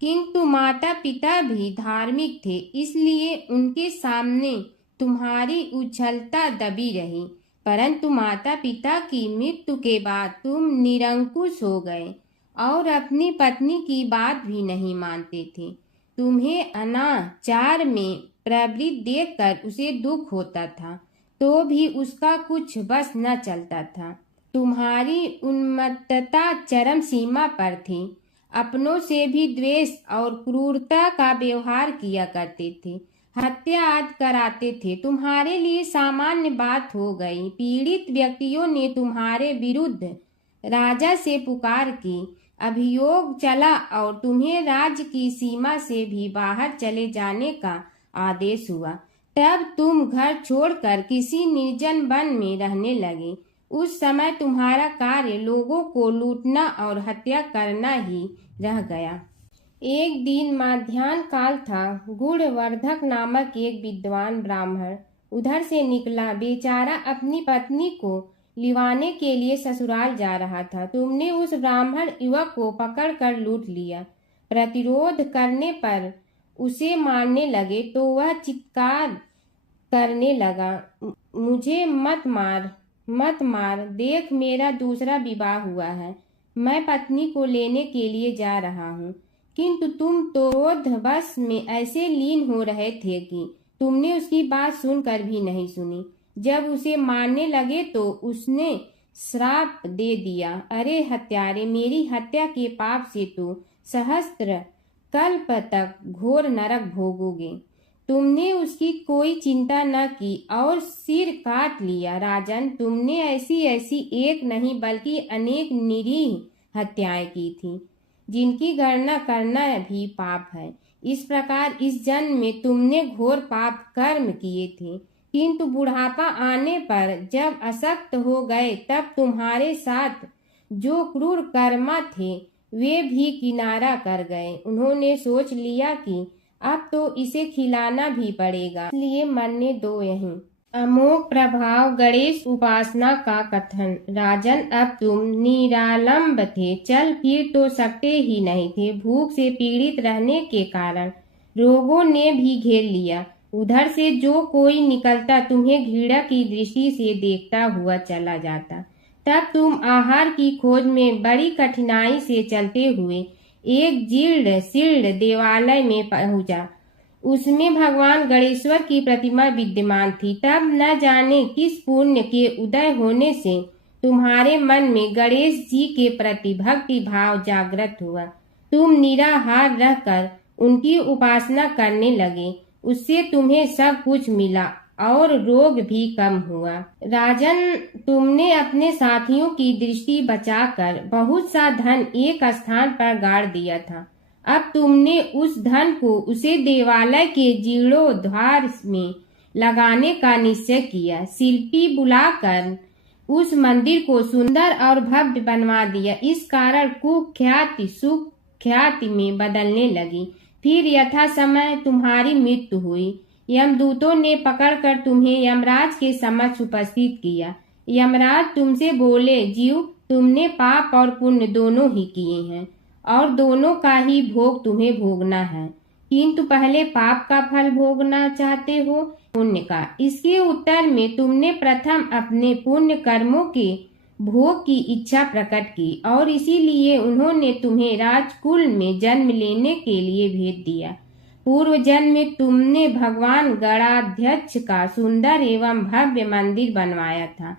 किंतु माता पिता भी धार्मिक थे, इसलिए उनके सामने तुम्हारी उज्ज्वलता दबी रही। परंतु माता पिता की मृत्यु के बाद तुम निरंकुश हो गए और अपनी पत्नी की बात भी नहीं मानते थे। तुम्हें अनाचार में प्रवृत्त देखकर उसे दुख होता था, तो भी उसका कुछ बस न चलता था। तुम्हारी उन्मत्तता चरम सीमा पर थी। अपनों से भी द्वेष और क्रूरता का व्यवहार किया करते थे। हत्या आदि कराते थे। तुम्हारे लिए सामान्य बात हो गई। पीड़ित व्यक्तियों ने तुम्हारे विरुद्ध राजा से पुकार की। अभियोग चला और तुम्हें राज्य की सीमा से भी बाहर चले जाने का आदेश हुआ। तब तुम घर छोड़कर किसी निर्जन वन में रहने लगे। उस समय तुम्हारा कार्य लोगों को लूटना और हत्या करना ही रह गया। एक दिन माध्याह्न काल था। गुणवर्धक नामक एक विद्वान ब्राह्मण उधर से निकला। बेचारा अपनी पत्नी को लिवाने के लिए ससुराल जा रहा था। तुमने उस ब्राह्मण युवक को पकड़कर लूट लिया। प्रतिरोध करने पर उसे मारने लगे तो वह चित्कार करने लगा, मुझे मत मार, मत मार, देख मेरा दूसरा विवाह हुआ है। मैं पत्नी को लेने के लिए जा रहा हूँ। किंतु तुम तो क्रोधवश में ऐसे लीन हो रहे थे कि तुमने उसकी बात सुनकर भी नहीं सुनी। जब उसे मारने लगे तो उसने श्राप दे दिया, अरे हत्यारे, मेरी हत्या के पाप से तो सहस्त्र कल्प तक घोर नरक भोगोगे। तुमने उसकी कोई चिंता न की और सिर काट लिया। राजन, तुमने ऐसी ऐसी एक नहीं बल्कि अनेक निरीह हत्याएं की थी, जिनकी गणना करना भी पाप है। इस प्रकार इस जन्म में तुमने घोर पाप कर्म किए थे, किंतु बुढ़ापा आने पर जब अशक्त हो गए तब तुम्हारे साथ जो क्रूर कर्मा थे वे भी किनारा कर गए। उन्होंने सोच लिया कि अब तो इसे खिलाना भी पड़ेगा, इसलिए मरने दो यहीं। अमोघ प्रभाव गणेश उपासना का कथन। राजन, अब तुम निरालंब थे, चल फिर तो सकते ही नहीं थे। भूख से पीड़ित रहने के कारण रोगों ने भी घेर लिया। उधर से जो कोई निकलता तुम्हें घृणा की दृष्टि से देखता हुआ चला जाता। तब तुम आहार की खोज में बड़ी कठिनाई से चलते हुए एक जीर्ण शीर्ण देवालय में पहुंचा। उसमें भगवान गणेश्वर की प्रतिमा विद्यमान थी। तब न जाने किस पुण्य के उदय होने से तुम्हारे मन में गणेश जी के प्रति भक्ति भाव जागृत हुआ। तुम निराहार रहकर उनकी उपासना करने लगे। उससे तुम्हें सब कुछ मिला और रोग भी कम हुआ। राजन, तुमने अपने साथियों की दृष्टि बचाकर बहुत सा धन एक स्थान पर गाड़ दिया था। अब तुमने उस धन को उसे देवालय के जीर्णोद्धार में लगाने का निश्चय किया। शिल्पी बुलाकर उस मंदिर को सुंदर और भव्य बनवा दिया। इस कारण कुख्याति सुख्याति में बदलने लगी। फिर यथा समय तुम्हारी मृत्यु हुई। यमदूतों ने पकड़कर तुम्हें यमराज के समक्ष उपस्थित किया। यमराज तुमसे बोले, जीव, तुमने पाप और पुण्य दोनों ही किए हैं और दोनों का ही भोग तुम्हें भोगना है, किंतु पहले पाप का फल भोगना चाहते हो पुण्य का। इसके उत्तर में तुमने प्रथम अपने पुण्य कर्मों के भोग की इच्छा प्रकट की और इसीलिए उन्होंने तुम्हें राजकुल में जन्म लेने के लिए भेज दिया। पूर्व जन्म में तुमने भगवान गणाध्यक्ष का सुंदर एवं भव्य मंदिर बनवाया था,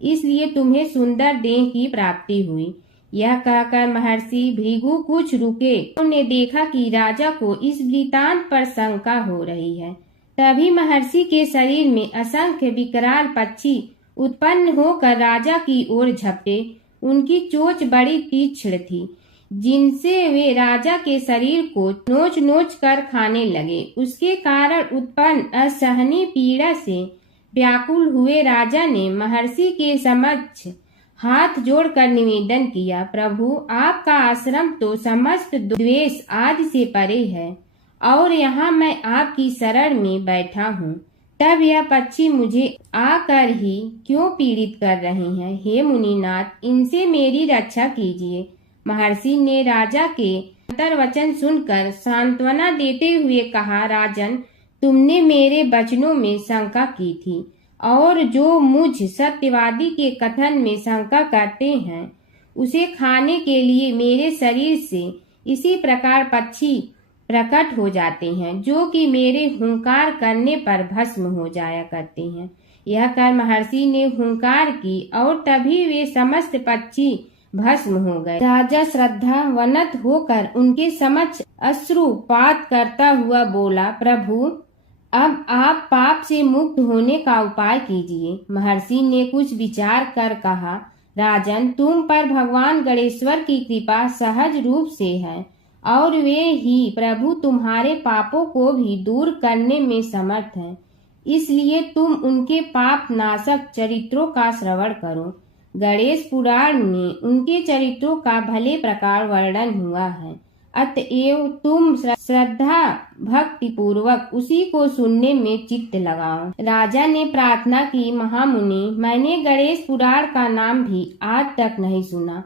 इसलिए तुम्हें सुंदर देह की प्राप्ति हुई। यह कहकर महर्षि भृगु कुछ रुके। उन्होंने देखा कि राजा को इस वृतांत पर शंका हो रही है। तभी महर्षि के शरीर में असंख्य विकराल पक्षी उत्पन्न होकर राजा की ओर झपटे। उनकी चोंच बड़ी तीक्ष्ण थी, जिनसे वे राजा के शरीर को नोच नोच कर खाने लगे। उसके कारण उत्पन्न असहनीय पीड़ा से व्याकुल हुए राजा ने महर्षि के समक्ष हाथ जोड़कर निवेदन किया, प्रभु, आपका आश्रम तो समस्त द्वेष आदि से परे है और यहाँ मैं आपकी शरण में बैठा हूँ। तब यह पक्षी मुझे आकर ही क्यों पीड़ित कर रहे हैं? हे मुनिनाथ, इनसे मेरी रक्षा कीजिए। महर्षि ने राजा के अंतर्वचन सुनकर सांत्वना देते हुए कहा, राजन, तुमने मेरे वचनों में शंका की थी और जो मुझ सत्यवादी के कथन में शंका करते हैं उसे खाने के लिए मेरे शरीर से इसी प्रकार पक्षी प्रकट हो जाते हैं, जो कि मेरे हुंकार करने पर भस्म हो जाया करते हैं। यह कर महर्षि ने हुंकार की और तभी वे समस्त पक्षी भस्म हो गए। राजा श्रद्धावनत होकर उनके समक्ष अश्रुपात करता हुआ बोला, प्रभु, अब आप पाप से मुक्त होने का उपाय कीजिए। महर्षि ने कुछ विचार कर कहा, राजन, तुम पर भगवान गणेश्वर की कृपा सहज रूप से है और वे ही प्रभु तुम्हारे पापों को भी दूर करने में समर्थ हैं। इसलिए तुम उनके पाप नाशक चरित्रों का श्रवण करो। गणेश पुराण में उनके चरित्रों का भले प्रकार वर्णन हुआ है, अतएव तुम श्रद्धा भक्ति पूर्वक उसी को सुनने में चित्त लगाओ। राजा ने प्रार्थना की, महामुनि, मैंने गणेश पुराण का नाम भी आज तक नहीं सुना,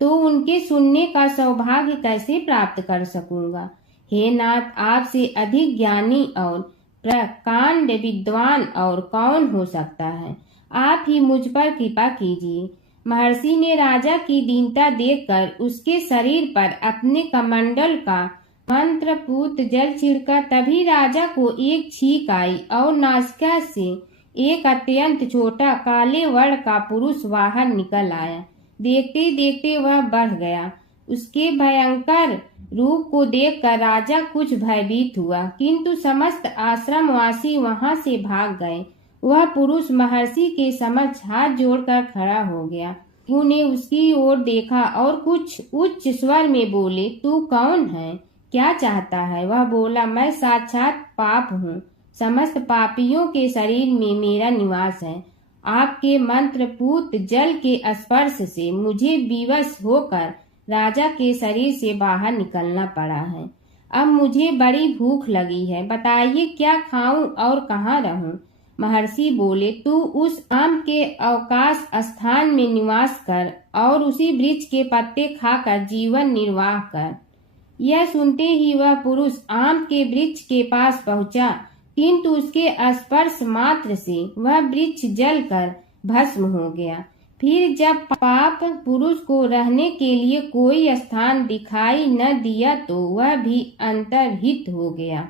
तो उनके सुनने का सौभाग्य कैसे प्राप्त कर सकूंगा? हे नाथ, आपसे अधिक ज्ञानी और प्रकांड विद्वान और कौन हो सकता है? आप ही मुझ पर कृपा कीजिए। महर्षि ने राजा की दीनता देखकर उसके शरीर पर अपने कमंडल का मंत्रपूत जल छिड़का। तभी राजा को एक छींक आई और नासिका से एक अत्यंत छोटा काले वर्ण का पुरुष बाहर निकल आया। देखते देखते वह बढ़ गया। उसके भयंकर रूप को देखकर राजा कुछ भयभीत हुआ, किंतु समस्त आश्रमवासी वहां से भाग गए। वह पुरुष महर्षि के समक्ष हाथ जोड़कर खड़ा हो गया। उन्हें उसकी ओर देखा और कुछ उच्च स्वर में बोले, तू कौन है, क्या चाहता है? वह बोला, मैं साक्षात पाप हूँ। समस्त पापियों के शरीर में मेरा निवास है। आपके मंत्रपूत जल के स्पर्श से मुझे विवश होकर राजा के शरीर से बाहर निकलना पड़ा है। अब मुझे बड़ी भूख लगी है, बताइए क्या खाऊं और कहाँ रहूं? महर्षि बोले, तू उस आम के अवकाश स्थान में निवास कर और उसी वृक्ष के पत्ते खाकर जीवन निर्वाह कर। यह सुनते ही वह पुरुष आम के वृक्ष के पास पहुंचा, किंतु उसके स्पर्श मात्र से वह वृक्ष जलकर भस्म हो गया। फिर जब पाप पुरुष को रहने के लिए कोई स्थान दिखाई न दिया तो वह भी अंतर्हित हो गया।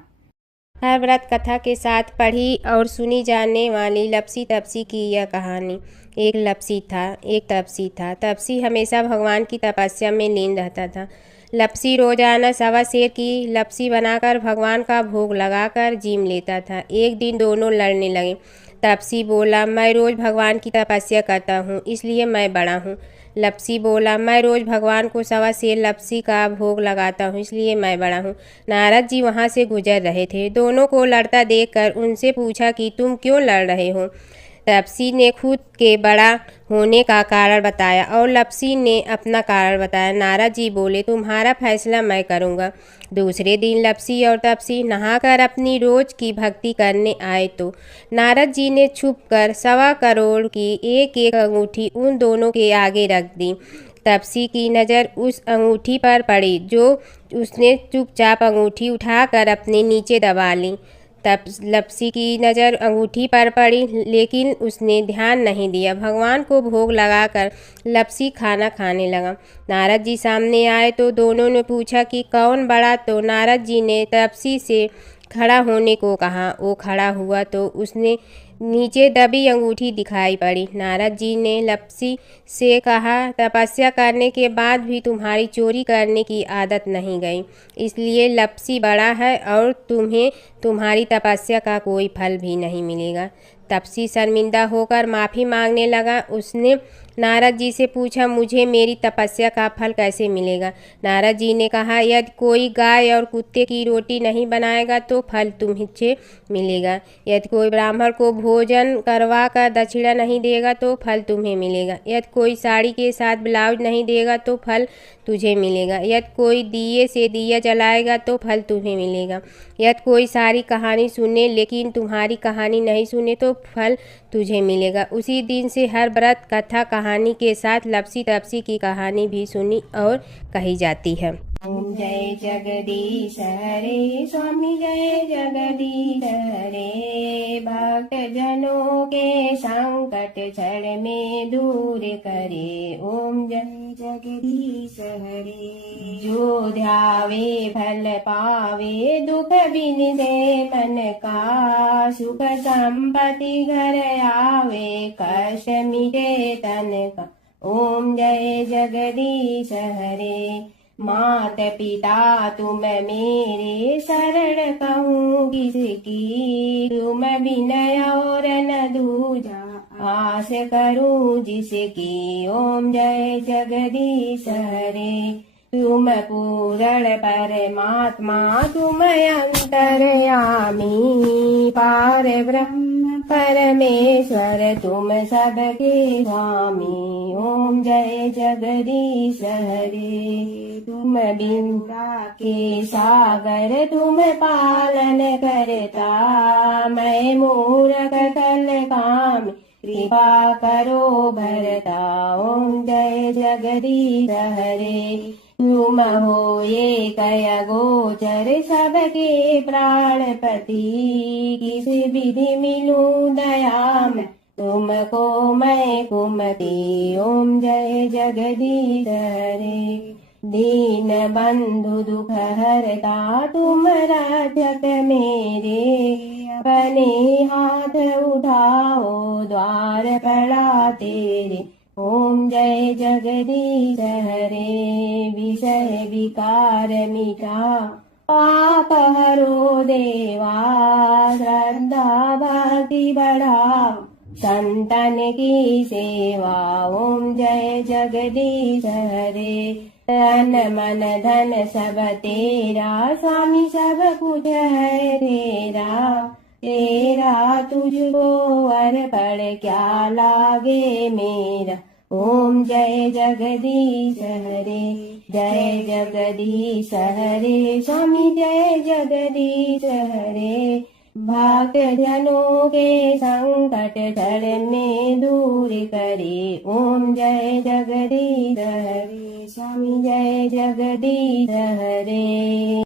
हर व्रत कथा के साथ पढ़ी और सुनी जाने वाली लपसी तपसी की यह कहानी। एक लपसी था, एक तपसी था। तपसी हमेशा भगवान की तपस्या में लीन रहता था। लपसी रोजाना सवा सेर की लपसी बनाकर भगवान का भोग लगाकर जीम लेता था। एक दिन दोनों लड़ने लगे। तपसी बोला, मैं रोज भगवान की तपस्या करता हूँ, इसलिए मैं बड़ा हूँ। लपसी बोला, मैं रोज भगवान को सवा सेर लपसी का भोग लगाता हूँ, इसलिए मैं बड़ा हूँ। नारद जी वहाँ से गुजर रहे थे। दोनों को लड़ता देखकर उनसे पूछा कि तुम क्यों लड़ रहे हो। तपसी ने खुद के बड़ा होने का कारण बताया और लपसी ने अपना कारण बताया। नारद जी बोले, तुम्हारा फैसला मैं करूँगा। दूसरे दिन लपसी और तपसी नहाकर अपनी रोज की भक्ति करने आए तो नारद जी ने छुपकर 1.25 करोड़ की एक एक अंगूठी उन दोनों के आगे रख दी। तपसी की नज़र उस अंगूठी पर पड़ी जो उसने चुपचाप अंगूठी उठाकर अपने नीचे दबा ली। तब लपसी की नज़र अंगूठी पर पड़ी, लेकिन उसने ध्यान नहीं दिया। भगवान को भोग लगाकर लपसी खाना खाने लगा। नारद जी सामने आए तो दोनों ने पूछा कि कौन बड़ा, तो नारद जी ने तपसी से खड़ा होने को कहा। वो खड़ा हुआ तो उसने नीचे दबी अंगूठी दिखाई पड़ी। नारद जी ने लपसी से कहा, तपस्या करने के बाद भी तुम्हारी चोरी करने की आदत नहीं गई, इसलिए लपसी बड़ा है और तुम्हें तुम्हारी तपस्या का कोई फल भी नहीं मिलेगा। तपसी शर्मिंदा होकर माफ़ी मांगने लगा। उसने नारद जी से पूछा, मुझे मेरी तपस्या का फल कैसे मिलेगा। नारद जी ने कहा, यदि कोई गाय और कुत्ते की रोटी नहीं बनाएगा तो फल तुम्हें मिलेगा। यदि कोई ब्राह्मण को भोजन करवा कर दक्षिणा नहीं देगा तो फल तुम्हें मिलेगा। यदि कोई साड़ी के साथ ब्लाउज नहीं देगा तो फल तुझे मिलेगा। यदि कोई दिए से दिया जलाएगा तो फल तुम्हें मिलेगा। यदि कोई सारी कहानी सुने लेकिन तुम्हारी कहानी नहीं सुने तो फल तुझे मिलेगा। उसी दिन से हर व्रत कथा कहानी के साथ लपसी तपसी की कहानी भी सुनी और कही जाती है। ओम जय जगदीश हरे, स्वामी जय जगदीश हरे। भक्त जनों के संकट क्षण में दूर करे। ओम जय जगदीश हरे। जो ध्यावे फल पावे, दुख बिन दे मन का। सुख संपत्ति घर आवे, कष्ट मिटे तन का। ओम जय जगदीश हरे। मात पिता तुम मेरे, शरण कहूँ किसकी। तुम विनय और न दूजा, आस करूँ जिसकी। ओम जय जगदीश हरे। तुम पूर्ण परमात्मा, तुम अंतर्यामी। पार ब्रह्म परमेश्वर, तुम सबके स्वामी। ओम जय जगदीश हरे। तुम बिंदा के सागर, तुम पालन करता। मैं मूर्ख कल काम, कृपा करो भरता। ओम जय जगदीश हरे। तुम हो ये कय गोचर, सबके प्राणपति। किस विधि मिलूं दया में, तुमको मैं कुमति। ओम जय जगदीश हरे। दीन बंधु दुख हरता, तुम रक्षक मेरे। अपने हाथ उठाओ, द्वार पड़ा तेरे। ओम जय जगदीश हरे। विषय विकार मिटा, पाप हरो देवा। श्रद्धा भक्ति बढ़ाओ, संतन की सेवा। ओम जय जगदीश हरे। तन मन धन सब तेरा, स्वामी सब कुछ है तेरा। तेरा तुझको अर्पण क्या लागे मेरा। ओम जय जगदीश हरे। जय जगदीश हरे, स्वामी जय जगदीश हरे। भक्त जनों के संकट क्षण में दूर करे। ओम जय जगदीश हरे, स्वामी जय जगदीश हरे।